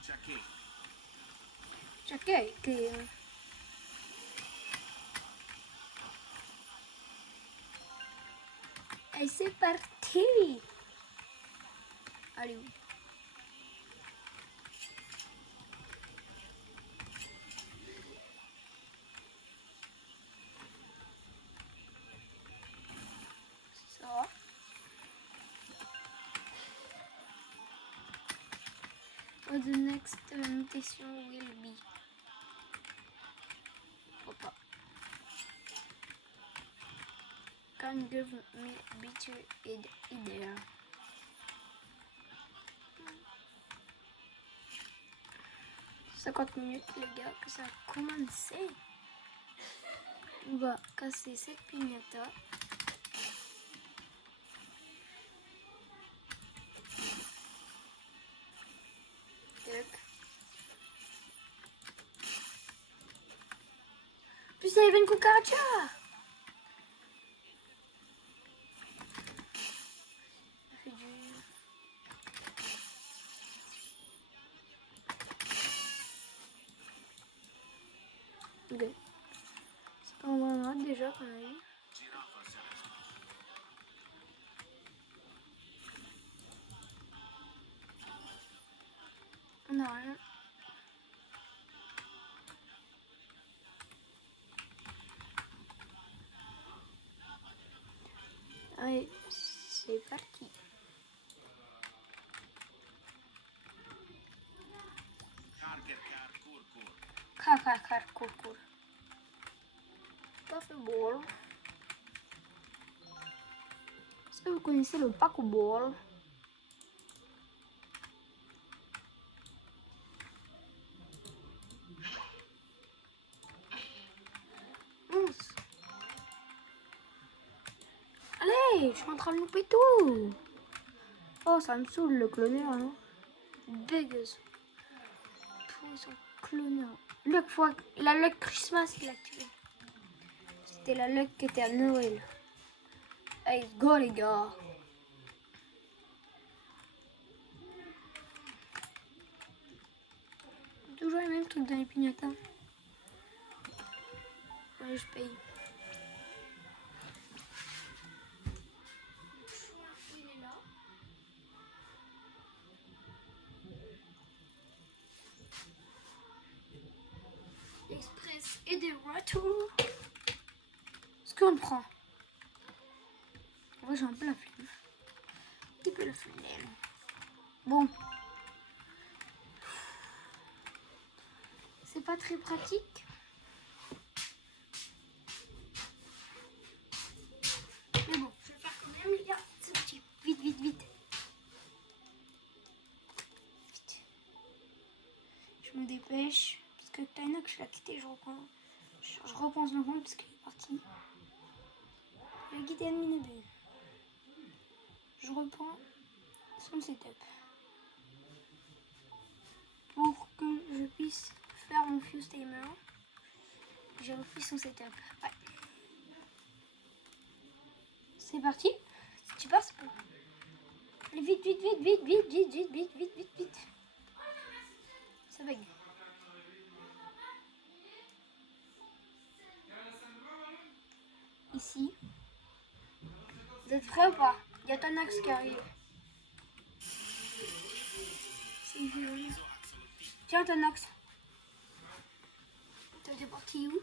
Chucky. Ok, que... Et c'est parti. Allez, où? Ça va. What the next mutation will be? Pourquoi pas. can give me better idea. « 50 minutes les gars que ça a commencé. On va casser cette pignata. Tac. Plus il y avait une cucaracha. Ça fait du... Ok. C'est pas vraiment déjà qu'on a eu. On a rien. Allez, c'est parti. Car, cour. Puffball. Est-ce que vous connaissez le Pokéball? Allez, je suis en train de louper tout. Oh, ça me saoule le cloneur, hein. Dégueulasse. Ils sont cloneurs. La luck Christmas, il a tué. C'était la luck qui était à Noël. Allez, go les gars. Toujours les mêmes trucs dans les pignotas. Allez, je paye. Express et des retours. Ce qu'on prend. En vrai, j'ai un peu la flemme. Un petit peu la flemme. Bon. C'est pas très pratique. Mais bon, je vais faire quand même, les gars. C'est parti. Vite. Je me dépêche. Parce que Tynox, je l'ai quitté, je reprends. Je repense le compte parce qu'il est parti. Je l'ai quitté admin 2. Je reprends son setup. Pour que je puisse faire mon fuse timer. J'ai repris son setup. Ouais. C'est parti. Si tu passes, bon. Allez, vite. Ça bug. Ici. Vous êtes prêts ou pas? Il y a Tanax qui arrive. C'est joli. Tiens, Tanax. T'es parti où?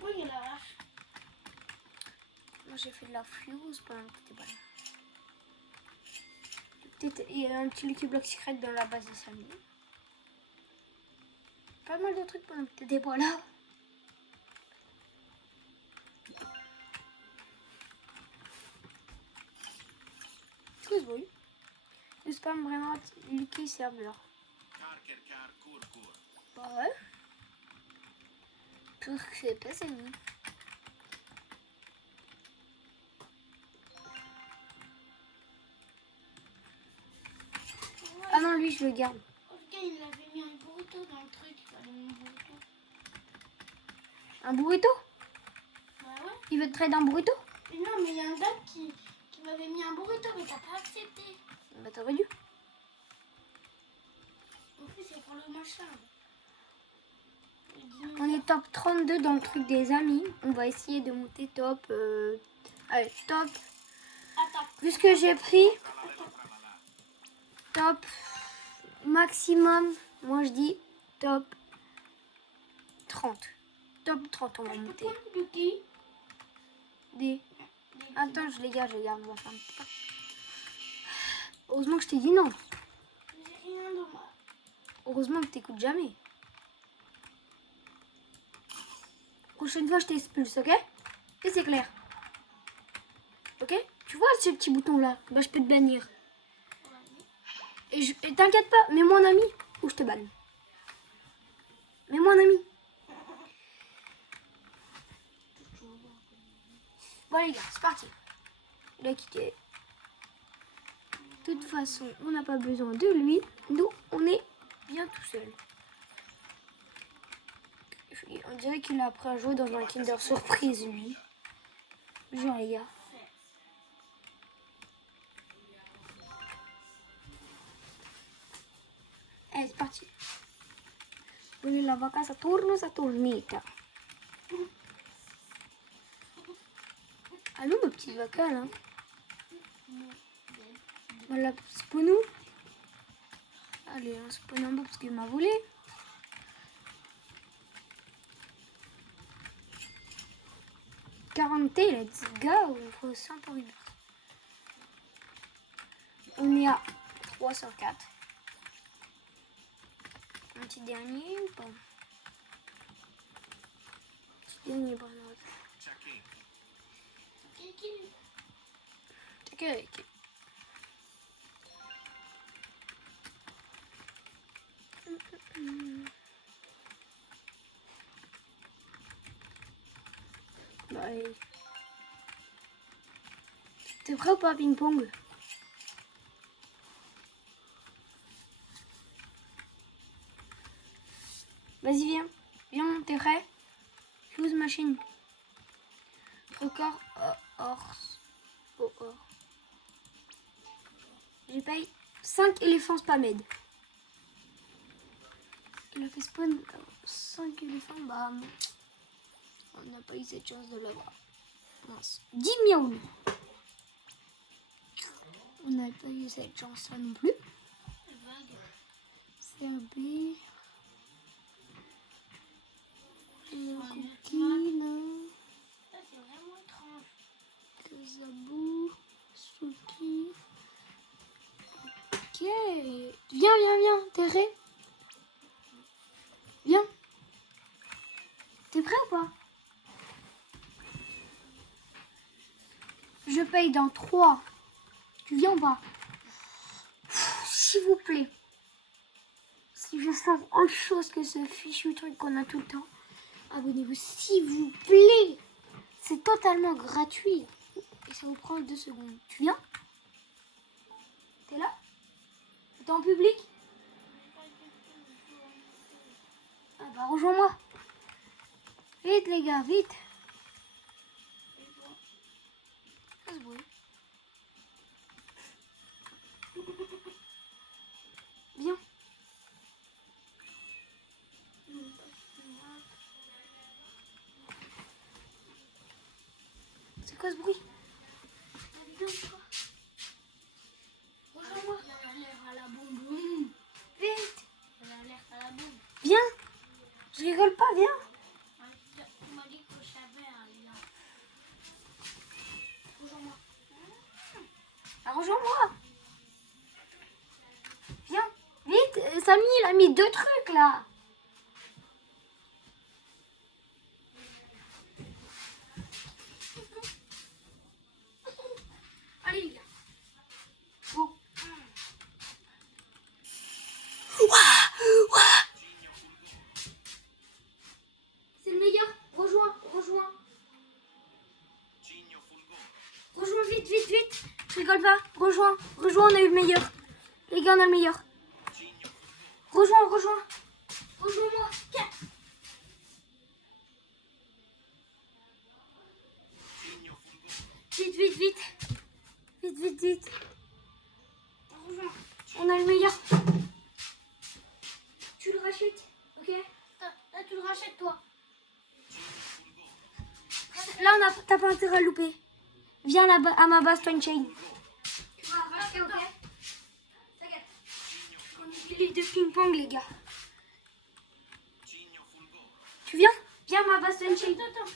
Oui, il y a la vache. Moi, j'ai fait de la fuse pendant que t'étais pas là. Peut-être il y a un petit Lucky Block secret dans la base de Sammy. Pas mal de trucs pendant que t'étais pas là. Tout ce bruit. Le spam vraiment Lucky serveur. Bah ouais. Pour que c'est pas Sammy. Ah non, lui, je le garde. En tout cas, il avait mis un burrito dans le truc. Il fallait mis un burrito. Un burrito? Bah ouais. Il veut te trade un burrito? Mais non, mais il y a un gars qui m'avait mis un burrito, mais t'as pas accepté. Bah t'aurais dû. En plus, c'est pour le machin. On est top 32 dans le truc des amis. On va essayer de monter top. Allez, top. Attends. Vu ce que j'ai pris, top maximum. Moi je dis top 30. Top 30, on va monter. Lucky. Attends, je les garde. Bon, enfin, heureusement que je t'ai dit non. J'ai rien de moi. Heureusement que t'écoutes jamais. prochaine fois, je t'expulse, ok? Et c'est clair. Ok? Tu vois ce petit bouton là? Bah, je peux te bannir. Et t'inquiète pas, mets-moi en ami ou je te banne. Mets-moi en ami. Bon les gars, c'est parti. Il a quitté. De toute façon, on n'a pas besoin de lui. Nous, on est bien tout seul. On dirait qu'il a appris à jouer dans un Kinder Surprise, lui. Genre les gars. Allez, c'est parti. Quindi la vaca Saturnita. Allô, ma petite vaca, là. Voilà, spawnou. Allez, on spawn en bas parce qu'il m'a volé. « 40 let's go. Il faut 100 pour une. On est à 3 sur 4. Un petit dernier ou pas? Petit dernier, bon, non. Ok. Allez. T'es prêt ou pas, ping-pong? Vas-y, viens. Viens, t'es prêt? Fuse machine. Record or. Je paye 5 éléphants spammed. Il a fait spawn 5 éléphants. Bah, on n'a pas eu cette chance de l'avoir. Mince. 10 miaouls. On n'a pas eu cette chance là non plus. CRB. Coquine. Ça, c'est vraiment étrange. Zabou. Suki. Ok. Viens. Terré. Viens. T'es prêt ou pas? Je paye dans 3. Tu viens ou pas? S'il vous plaît. Si je sens autre chose que ce fichu truc qu'on a tout le temps, abonnez-vous s'il vous plaît. C'est totalement gratuit. Et ça vous prend 2 secondes. Tu viens? T'es là? T'es en public? Ah bah rejoins-moi. Vite les gars, vite. Ça se brûle. Viens. C'est quoi ce bruit? Rejoins-moi. Il a l'air à la bombe. Vite. Il a l'air à la bombe. Viens. Je rigole pas, viens. Tu m'as dit que je savais un lien. Rejoins-moi. Ah, rejoins-moi. Viens. Vite. Samy, il a mis 2 trucs là. Allez les gars. Go. C'est le meilleur. Rejoins. Rejoins vite. Je rigole pas. Rejoins, on a eu le meilleur. Les gars, on a le meilleur. Rejoins. Rejoins-moi. Vite. Rejoins. On a le meilleur. Tu le rachètes, ok? Là, tu le rachètes, toi. Là, t'as pas intérêt à le louper. Viens là à ma base Twin Chain. Tu vas racheter, ok? T'inquiète. On est des de ping-pong, les gars. Tu viens? Viens à ma base Twin Chain. Attends.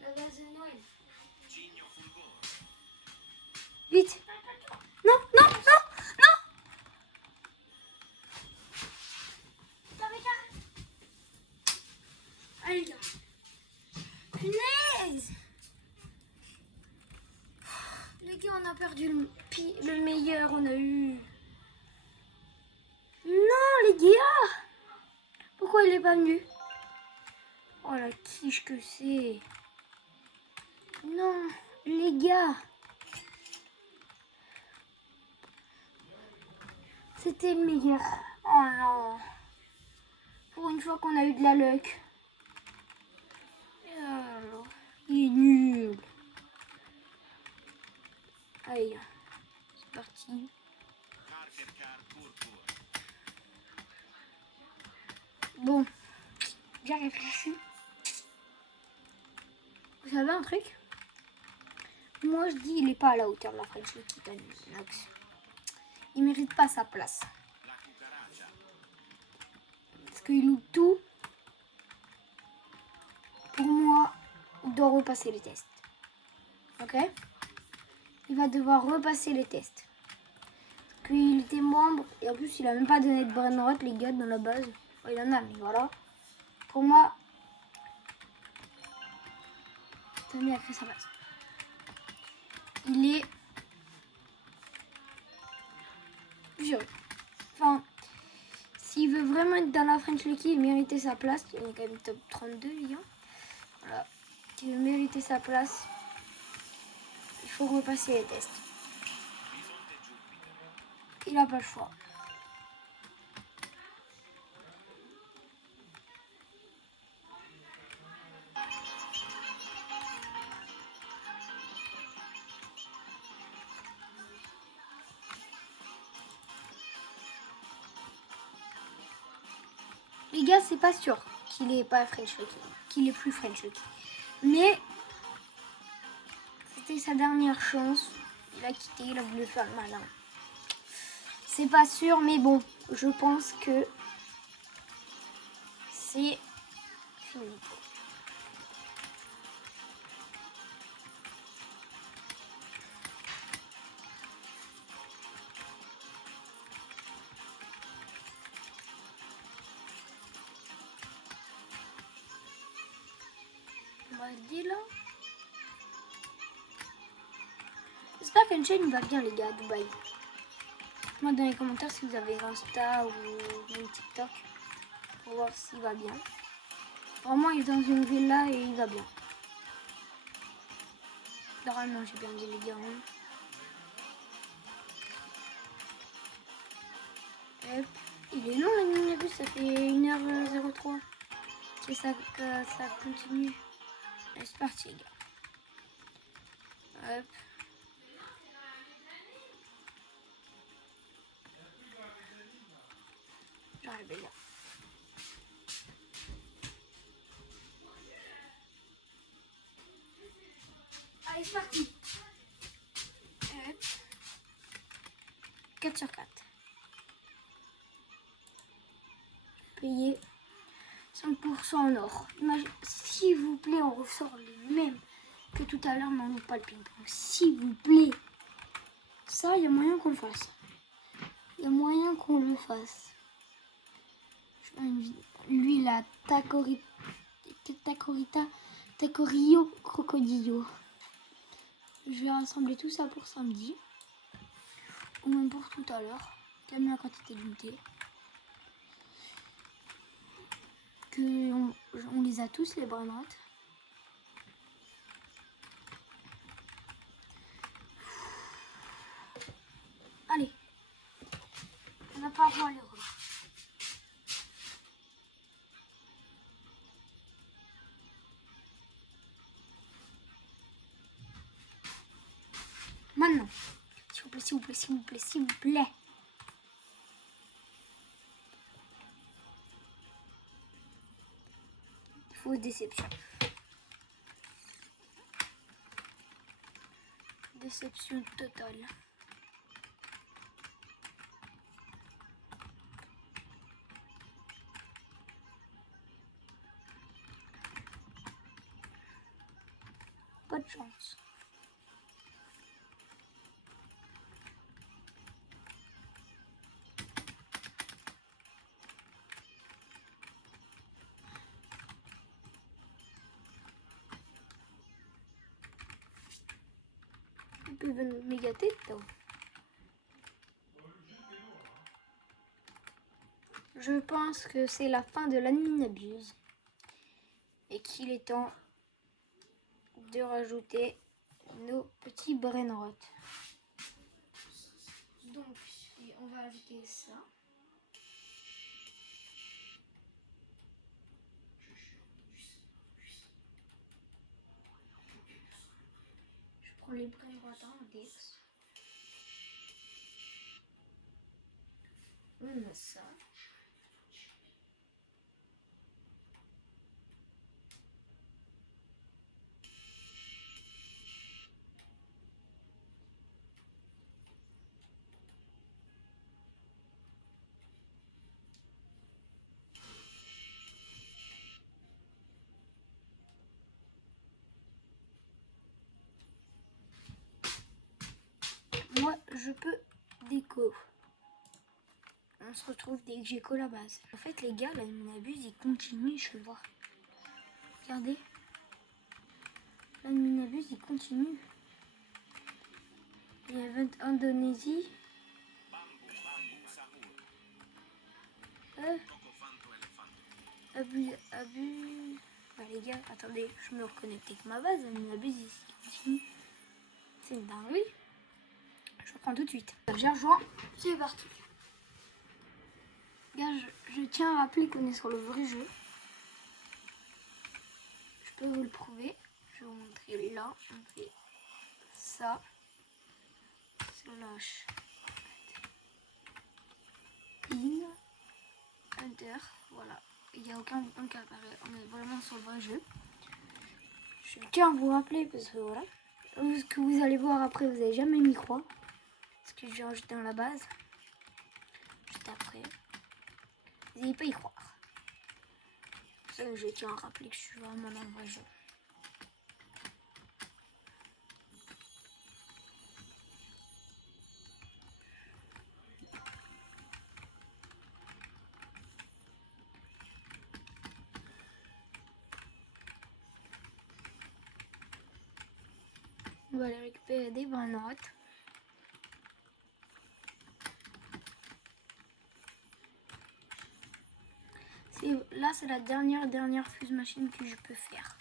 La base de Noël. Vite. Non. Allez, les gars. il est pas venu? Oh la quiche que c'est. Non, les gars. C'était le meilleur. Oh non. Pour une fois qu'on a eu de la luck. Alors, il est nul. Allez, c'est parti. Bon, j'ai réfléchi. Vous savez un truc? Moi je dis il est pas à la hauteur de la French Lucky Nox. Il mérite pas sa place. Parce qu'il loupe tout. Pour moi, il doit repasser les tests. Ok? Il va devoir repasser les tests. Parce qu'il était membre et en plus il a même pas donné de brain rot les gars dans la base. Oh, il en a mais voilà. Pour moi, Tommy a fait sa base. Il est vieux. Enfin, s'il veut vraiment être dans la French Lucky et mériter sa place, il est quand même top 32 les gars. Voilà. S'il veut mériter sa place, il faut repasser les tests. Il n'a pas le choix. Les gars, c'est pas sûr qu'il est pas French Lucky, qu'il est plus French Lucky. Mais c'était sa dernière chance. Il a quitté, il a voulu faire le malin. C'est pas sûr, mais bon, je pense que c'est fini. On va le dire là. J'espère qu'Unchain va bien les gars à Dubaï. Moi dans les commentaires si vous avez Insta ou même TikTok pour voir s'il va bien. Vraiment il est dans une villa et il va bien. Normalement j'ai bien dit les gars. Hein. Il est long la minibus, ça fait 1h03. Et ça continue. Allez, c'est parti les gars. Hop. J'arrive là. Allez, c'est parti. Hop. 4 sur 4. Payé 5% en or. S'il vous plaît, on ressort le même que tout à l'heure, mais on n'ouvre pas le ping-pong. S'il vous plaît. Ça, il y a moyen qu'on le fasse. Il y a moyen qu'on le fasse. Lui, la Tacorio Crocodillo. Je vais rassembler tout ça pour samedi. Ou même pour tout à l'heure. Tellement la quantité limitée. On les a tous, les brain rot. Allez. On n'a pas voir les rôles. Maintenant. S'il vous plaît, s'il vous plaît, s'il vous plaît, s'il vous plaît. Fausse déception. Déception totale. Pas de chance. Il peut venir méga tête. je pense que c'est la fin de l'adminabuse et qu'il est temps de rajouter nos petits brainrots. Donc, on va ajouter ça. Je prends les brainrots en index. On met ça. Moi, je peux déco. On se retrouve dès que j'ai co la base. En fait, les gars, là, ils m'abusent, ils continuent, je vais voir. Regardez. Là, ils m'abusent, ils continuent. Il y a Event Indonésie. Abus. Bah, les gars, attendez, je me reconnecte avec ma base. Ils m'abusent, ils continuent. C'est une dinguerie. Je reprends tout de suite. J'ai rejoint, c'est parti. Gars, je tiens à rappeler qu'on est sur le vrai jeu. Je peux vous le prouver. Je vais vous montrer là. On fait ça. Slash in enter. Voilà. Il n'y a aucun bouton qui apparaît. On est vraiment sur le vrai jeu. Je tiens à vous rappeler parce que voilà. Ce que vous allez voir après, vous n'avez jamais mis croix. Ce que je vais rajouter dans la base. Juste après. Vous n'allez pas y croire. C'est pour ça que je tiens à rappeler que je suis vraiment dans le vrai jeu. On va aller récupérer des brainrots. Là, c'est la dernière fuse machine que je peux faire.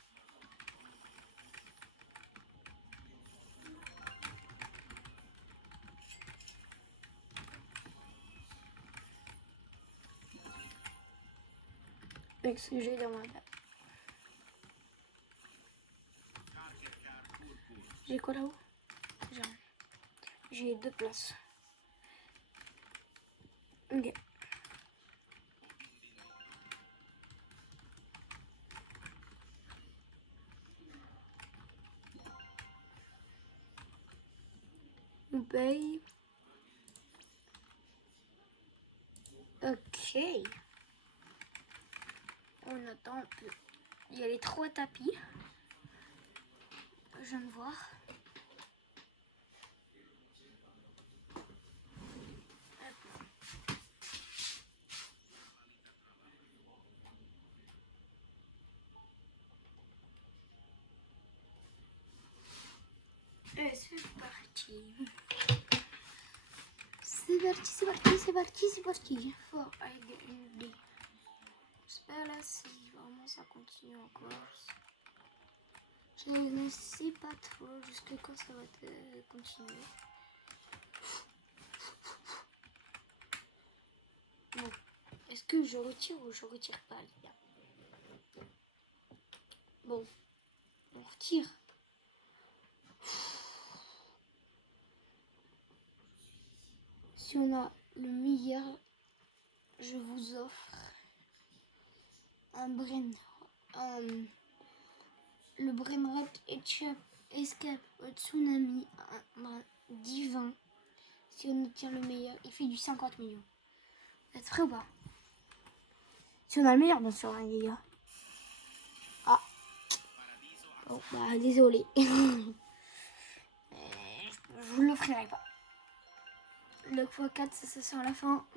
Avec ce que j'ai dans ma base. J'ai quoi là-haut? J'ai 2 places. Ok. On paye. Ok. On attend un peu. Il y a les 3 tapis. Je viens de voir. Et c'est parti. C'est parti. Fort avec une D. J'espère là si vraiment ça continue encore. Je ne sais pas trop jusqu'à quand ça va continuer. Bon, est-ce que je retire ou je retire pas les gars? Bon, on retire. Si on a le meilleur, je vous offre le Brainrot Escape au Tsunami, un divin. Si on obtient le meilleur, il fait du 50 millions. Vous êtes prêts ou pas? Si on a le meilleur, bien sûr, hein, les gars. Ah. Oh, bah, désolé. Je vous l'offrirai pas. Le x4, ça sent à la fin.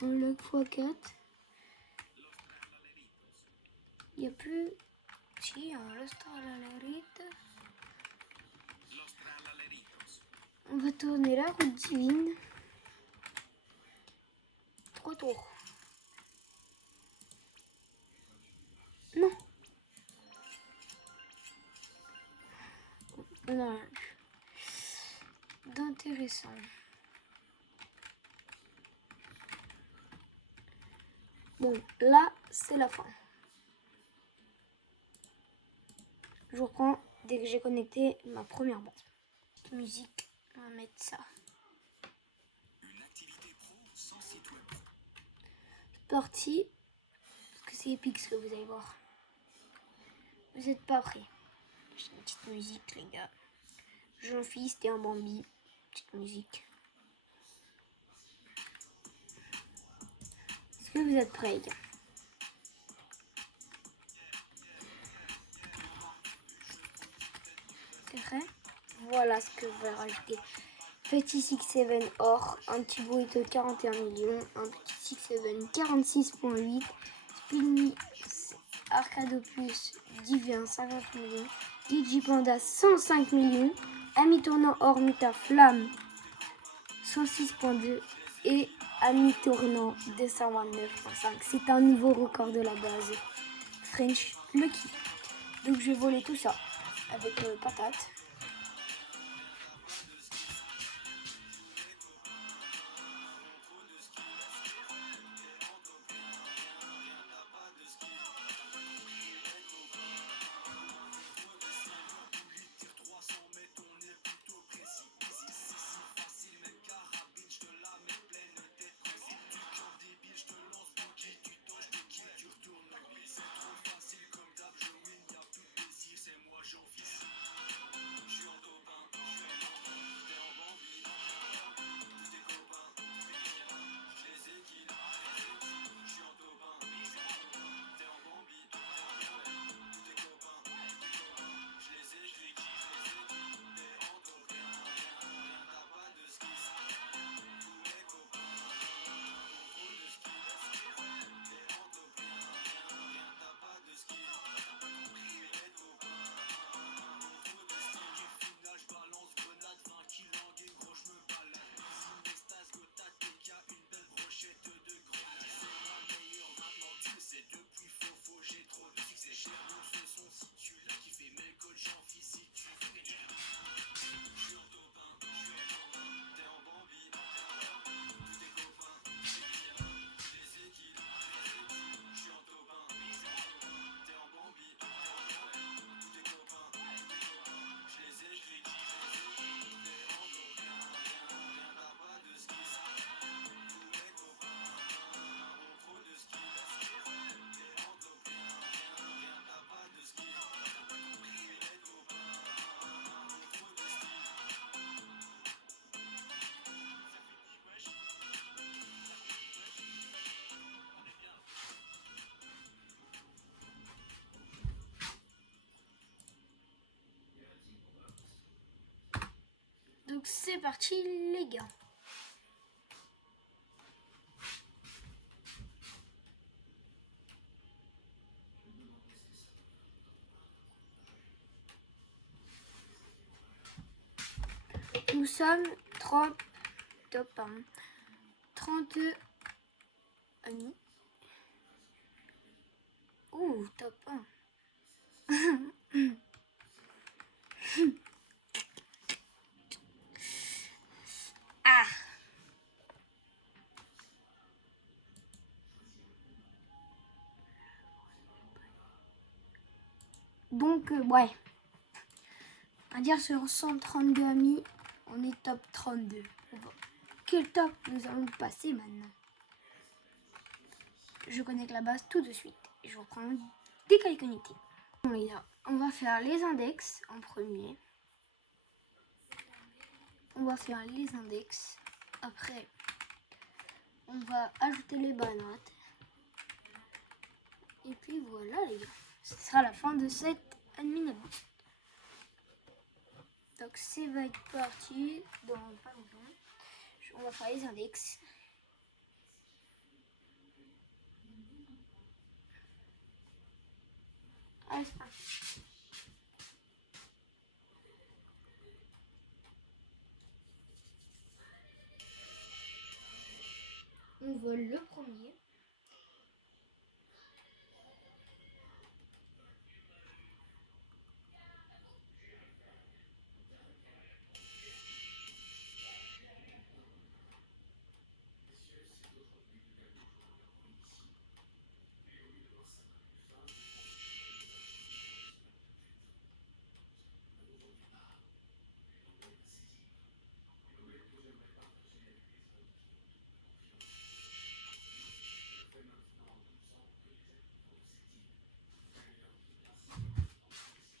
Le x4. Il n'y a plus. Si, le Stralalerite. On va tourner la route divine. tour. Non. On a rien vu d'intéressant. Bon, là, c'est la fin. Je reprends dès que j'ai connecté ma première base. Petite musique, on va mettre ça. Une activité pro sans site web. C'est parti. Parce que c'est épique ce que vous allez voir. Vous n'êtes pas prêts. J'ai une petite musique, les gars. Jean-Fils, t'es un Bambi. Petite musique. Est-ce que vous êtes prêts, les gars? C'est vrai? Voilà ce que je vais rajouter. Petit 6-7 or, un petit bruit de 41 millions, un petit 6-7 46.8, Spinny Arcadopus Divin 50 millions, Digipanda 105 millions, Ami Tournant Or Muta Flamme 106.2 et Ami Tournant 229.5. C'est un nouveau record de la base French Lucky. Donc je vais voler tout ça avec patate. Donc c'est parti les gars. Nous sommes top 1. 32 amis. Ouh, top 1. Ah. Donc, ouais. On va dire sur 132 amis, on est top 32. Quel top nous allons passer maintenant? Je connecte la base tout de suite. Et je reprends dès qu'elle est connectée. Bon les gars, on va faire les index en premier. On va faire les index. Après, on va ajouter les bananes. Et puis voilà les gars. Ce sera la fin de cette admin abuse. Donc c'est va être parti dans pas longtemps. On va faire les index. Allez, c'est parti. on vole le premier.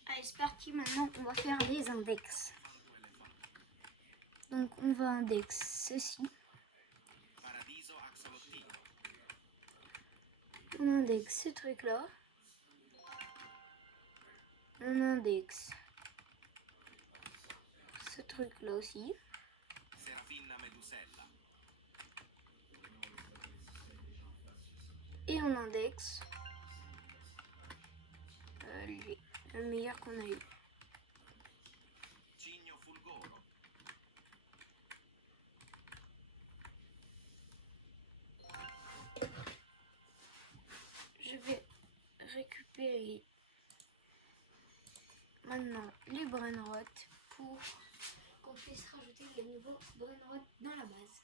Allez, c'est parti, maintenant on va faire les index. Donc on va index ceci. On indexe ce truc là. On indexe ce truc là aussi. Et on indexe le meilleur qu'on a eu. Je vais récupérer maintenant les brainrots pour qu'on puisse rajouter les nouveaux brainrots dans la base.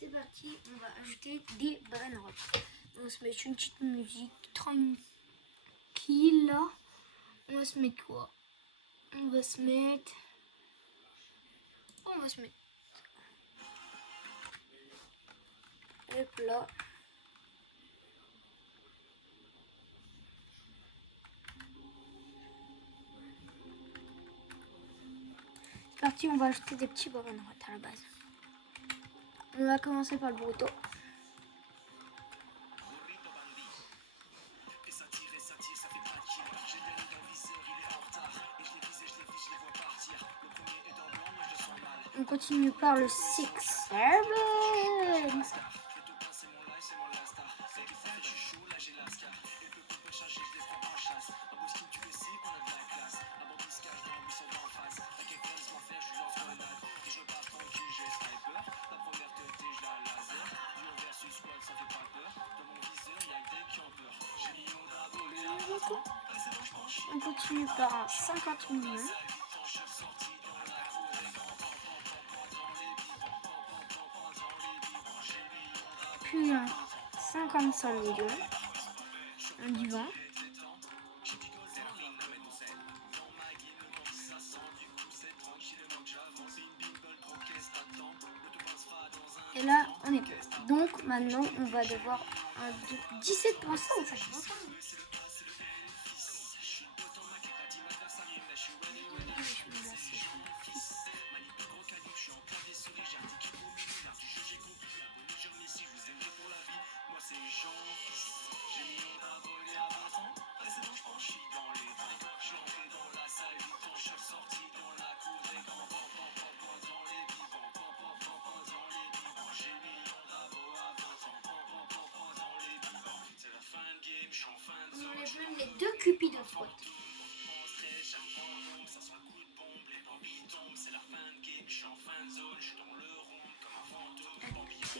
C'est parti, on va ajouter des brainrots. On va se mettre une petite musique tranquille là. On va se mettre quoi? On va se mettre hop là. C'est parti, on va ajouter des petits brainrots à la base. On va commencer par le Bruto. On continue par le 6-7. On continue par un 50 millions. Puis un 55 millions. Un divan. Et là, on est bon. Donc maintenant, on va devoir un 17%. Ça fait longtemps. On enlève même les deux cupides en squat.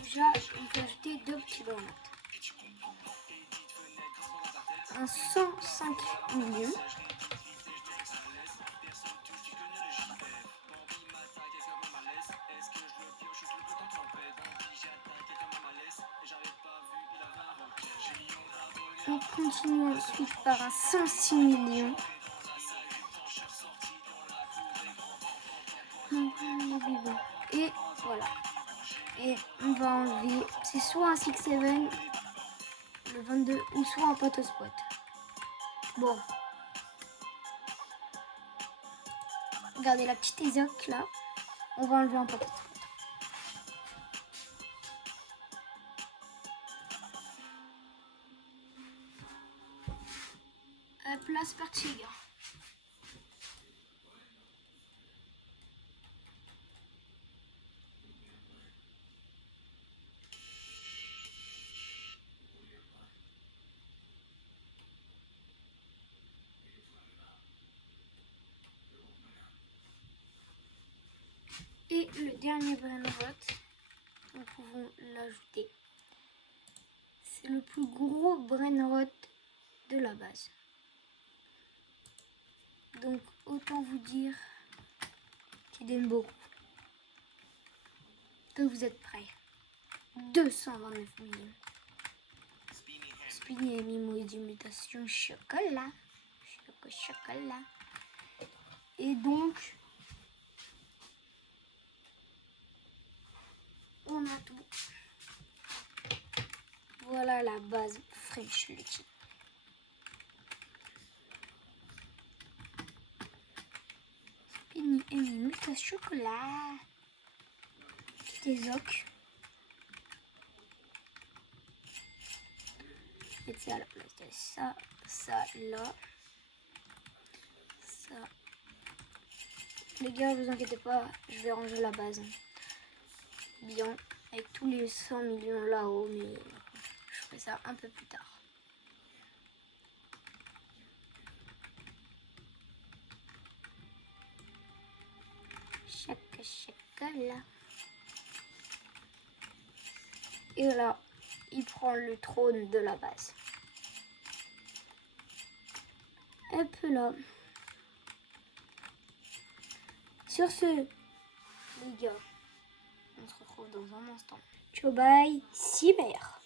Déjà, on peut ajouter deux petits brainrots. Un 105 millions. On continue ensuite par un 106 millions. Et voilà. Et on va enlever, c'est soit un 6-7, le 22, ou soit un pote spot. Bon. Regardez la petite Ezoc là. On va enlever un pote spot. Hop là, c'est parti, les gars. Et le dernier brainrot, nous pouvons l'ajouter. C'est le plus gros brainrot de la base. Donc autant vous dire qu'il donne beaucoup. Que vous êtes prêts. 229 millions. Spiny et Mimo d'imitation chocolat. Chocolat. Et donc, on a tout. Voilà la base French Lucky. Spiny et Mimo chocolat. Des ocs. Et c'est à la place de ça, ça là, ça. Les gars, vous inquiétez pas, je vais ranger la base. Bien, avec tous les 100 millions là-haut, mais je ferai ça un peu plus tard. Chocolat. Et là, il prend le trône de la base. Hop là. Sur ce, les gars, on se retrouve dans un instant. Ciao, bye, cyber.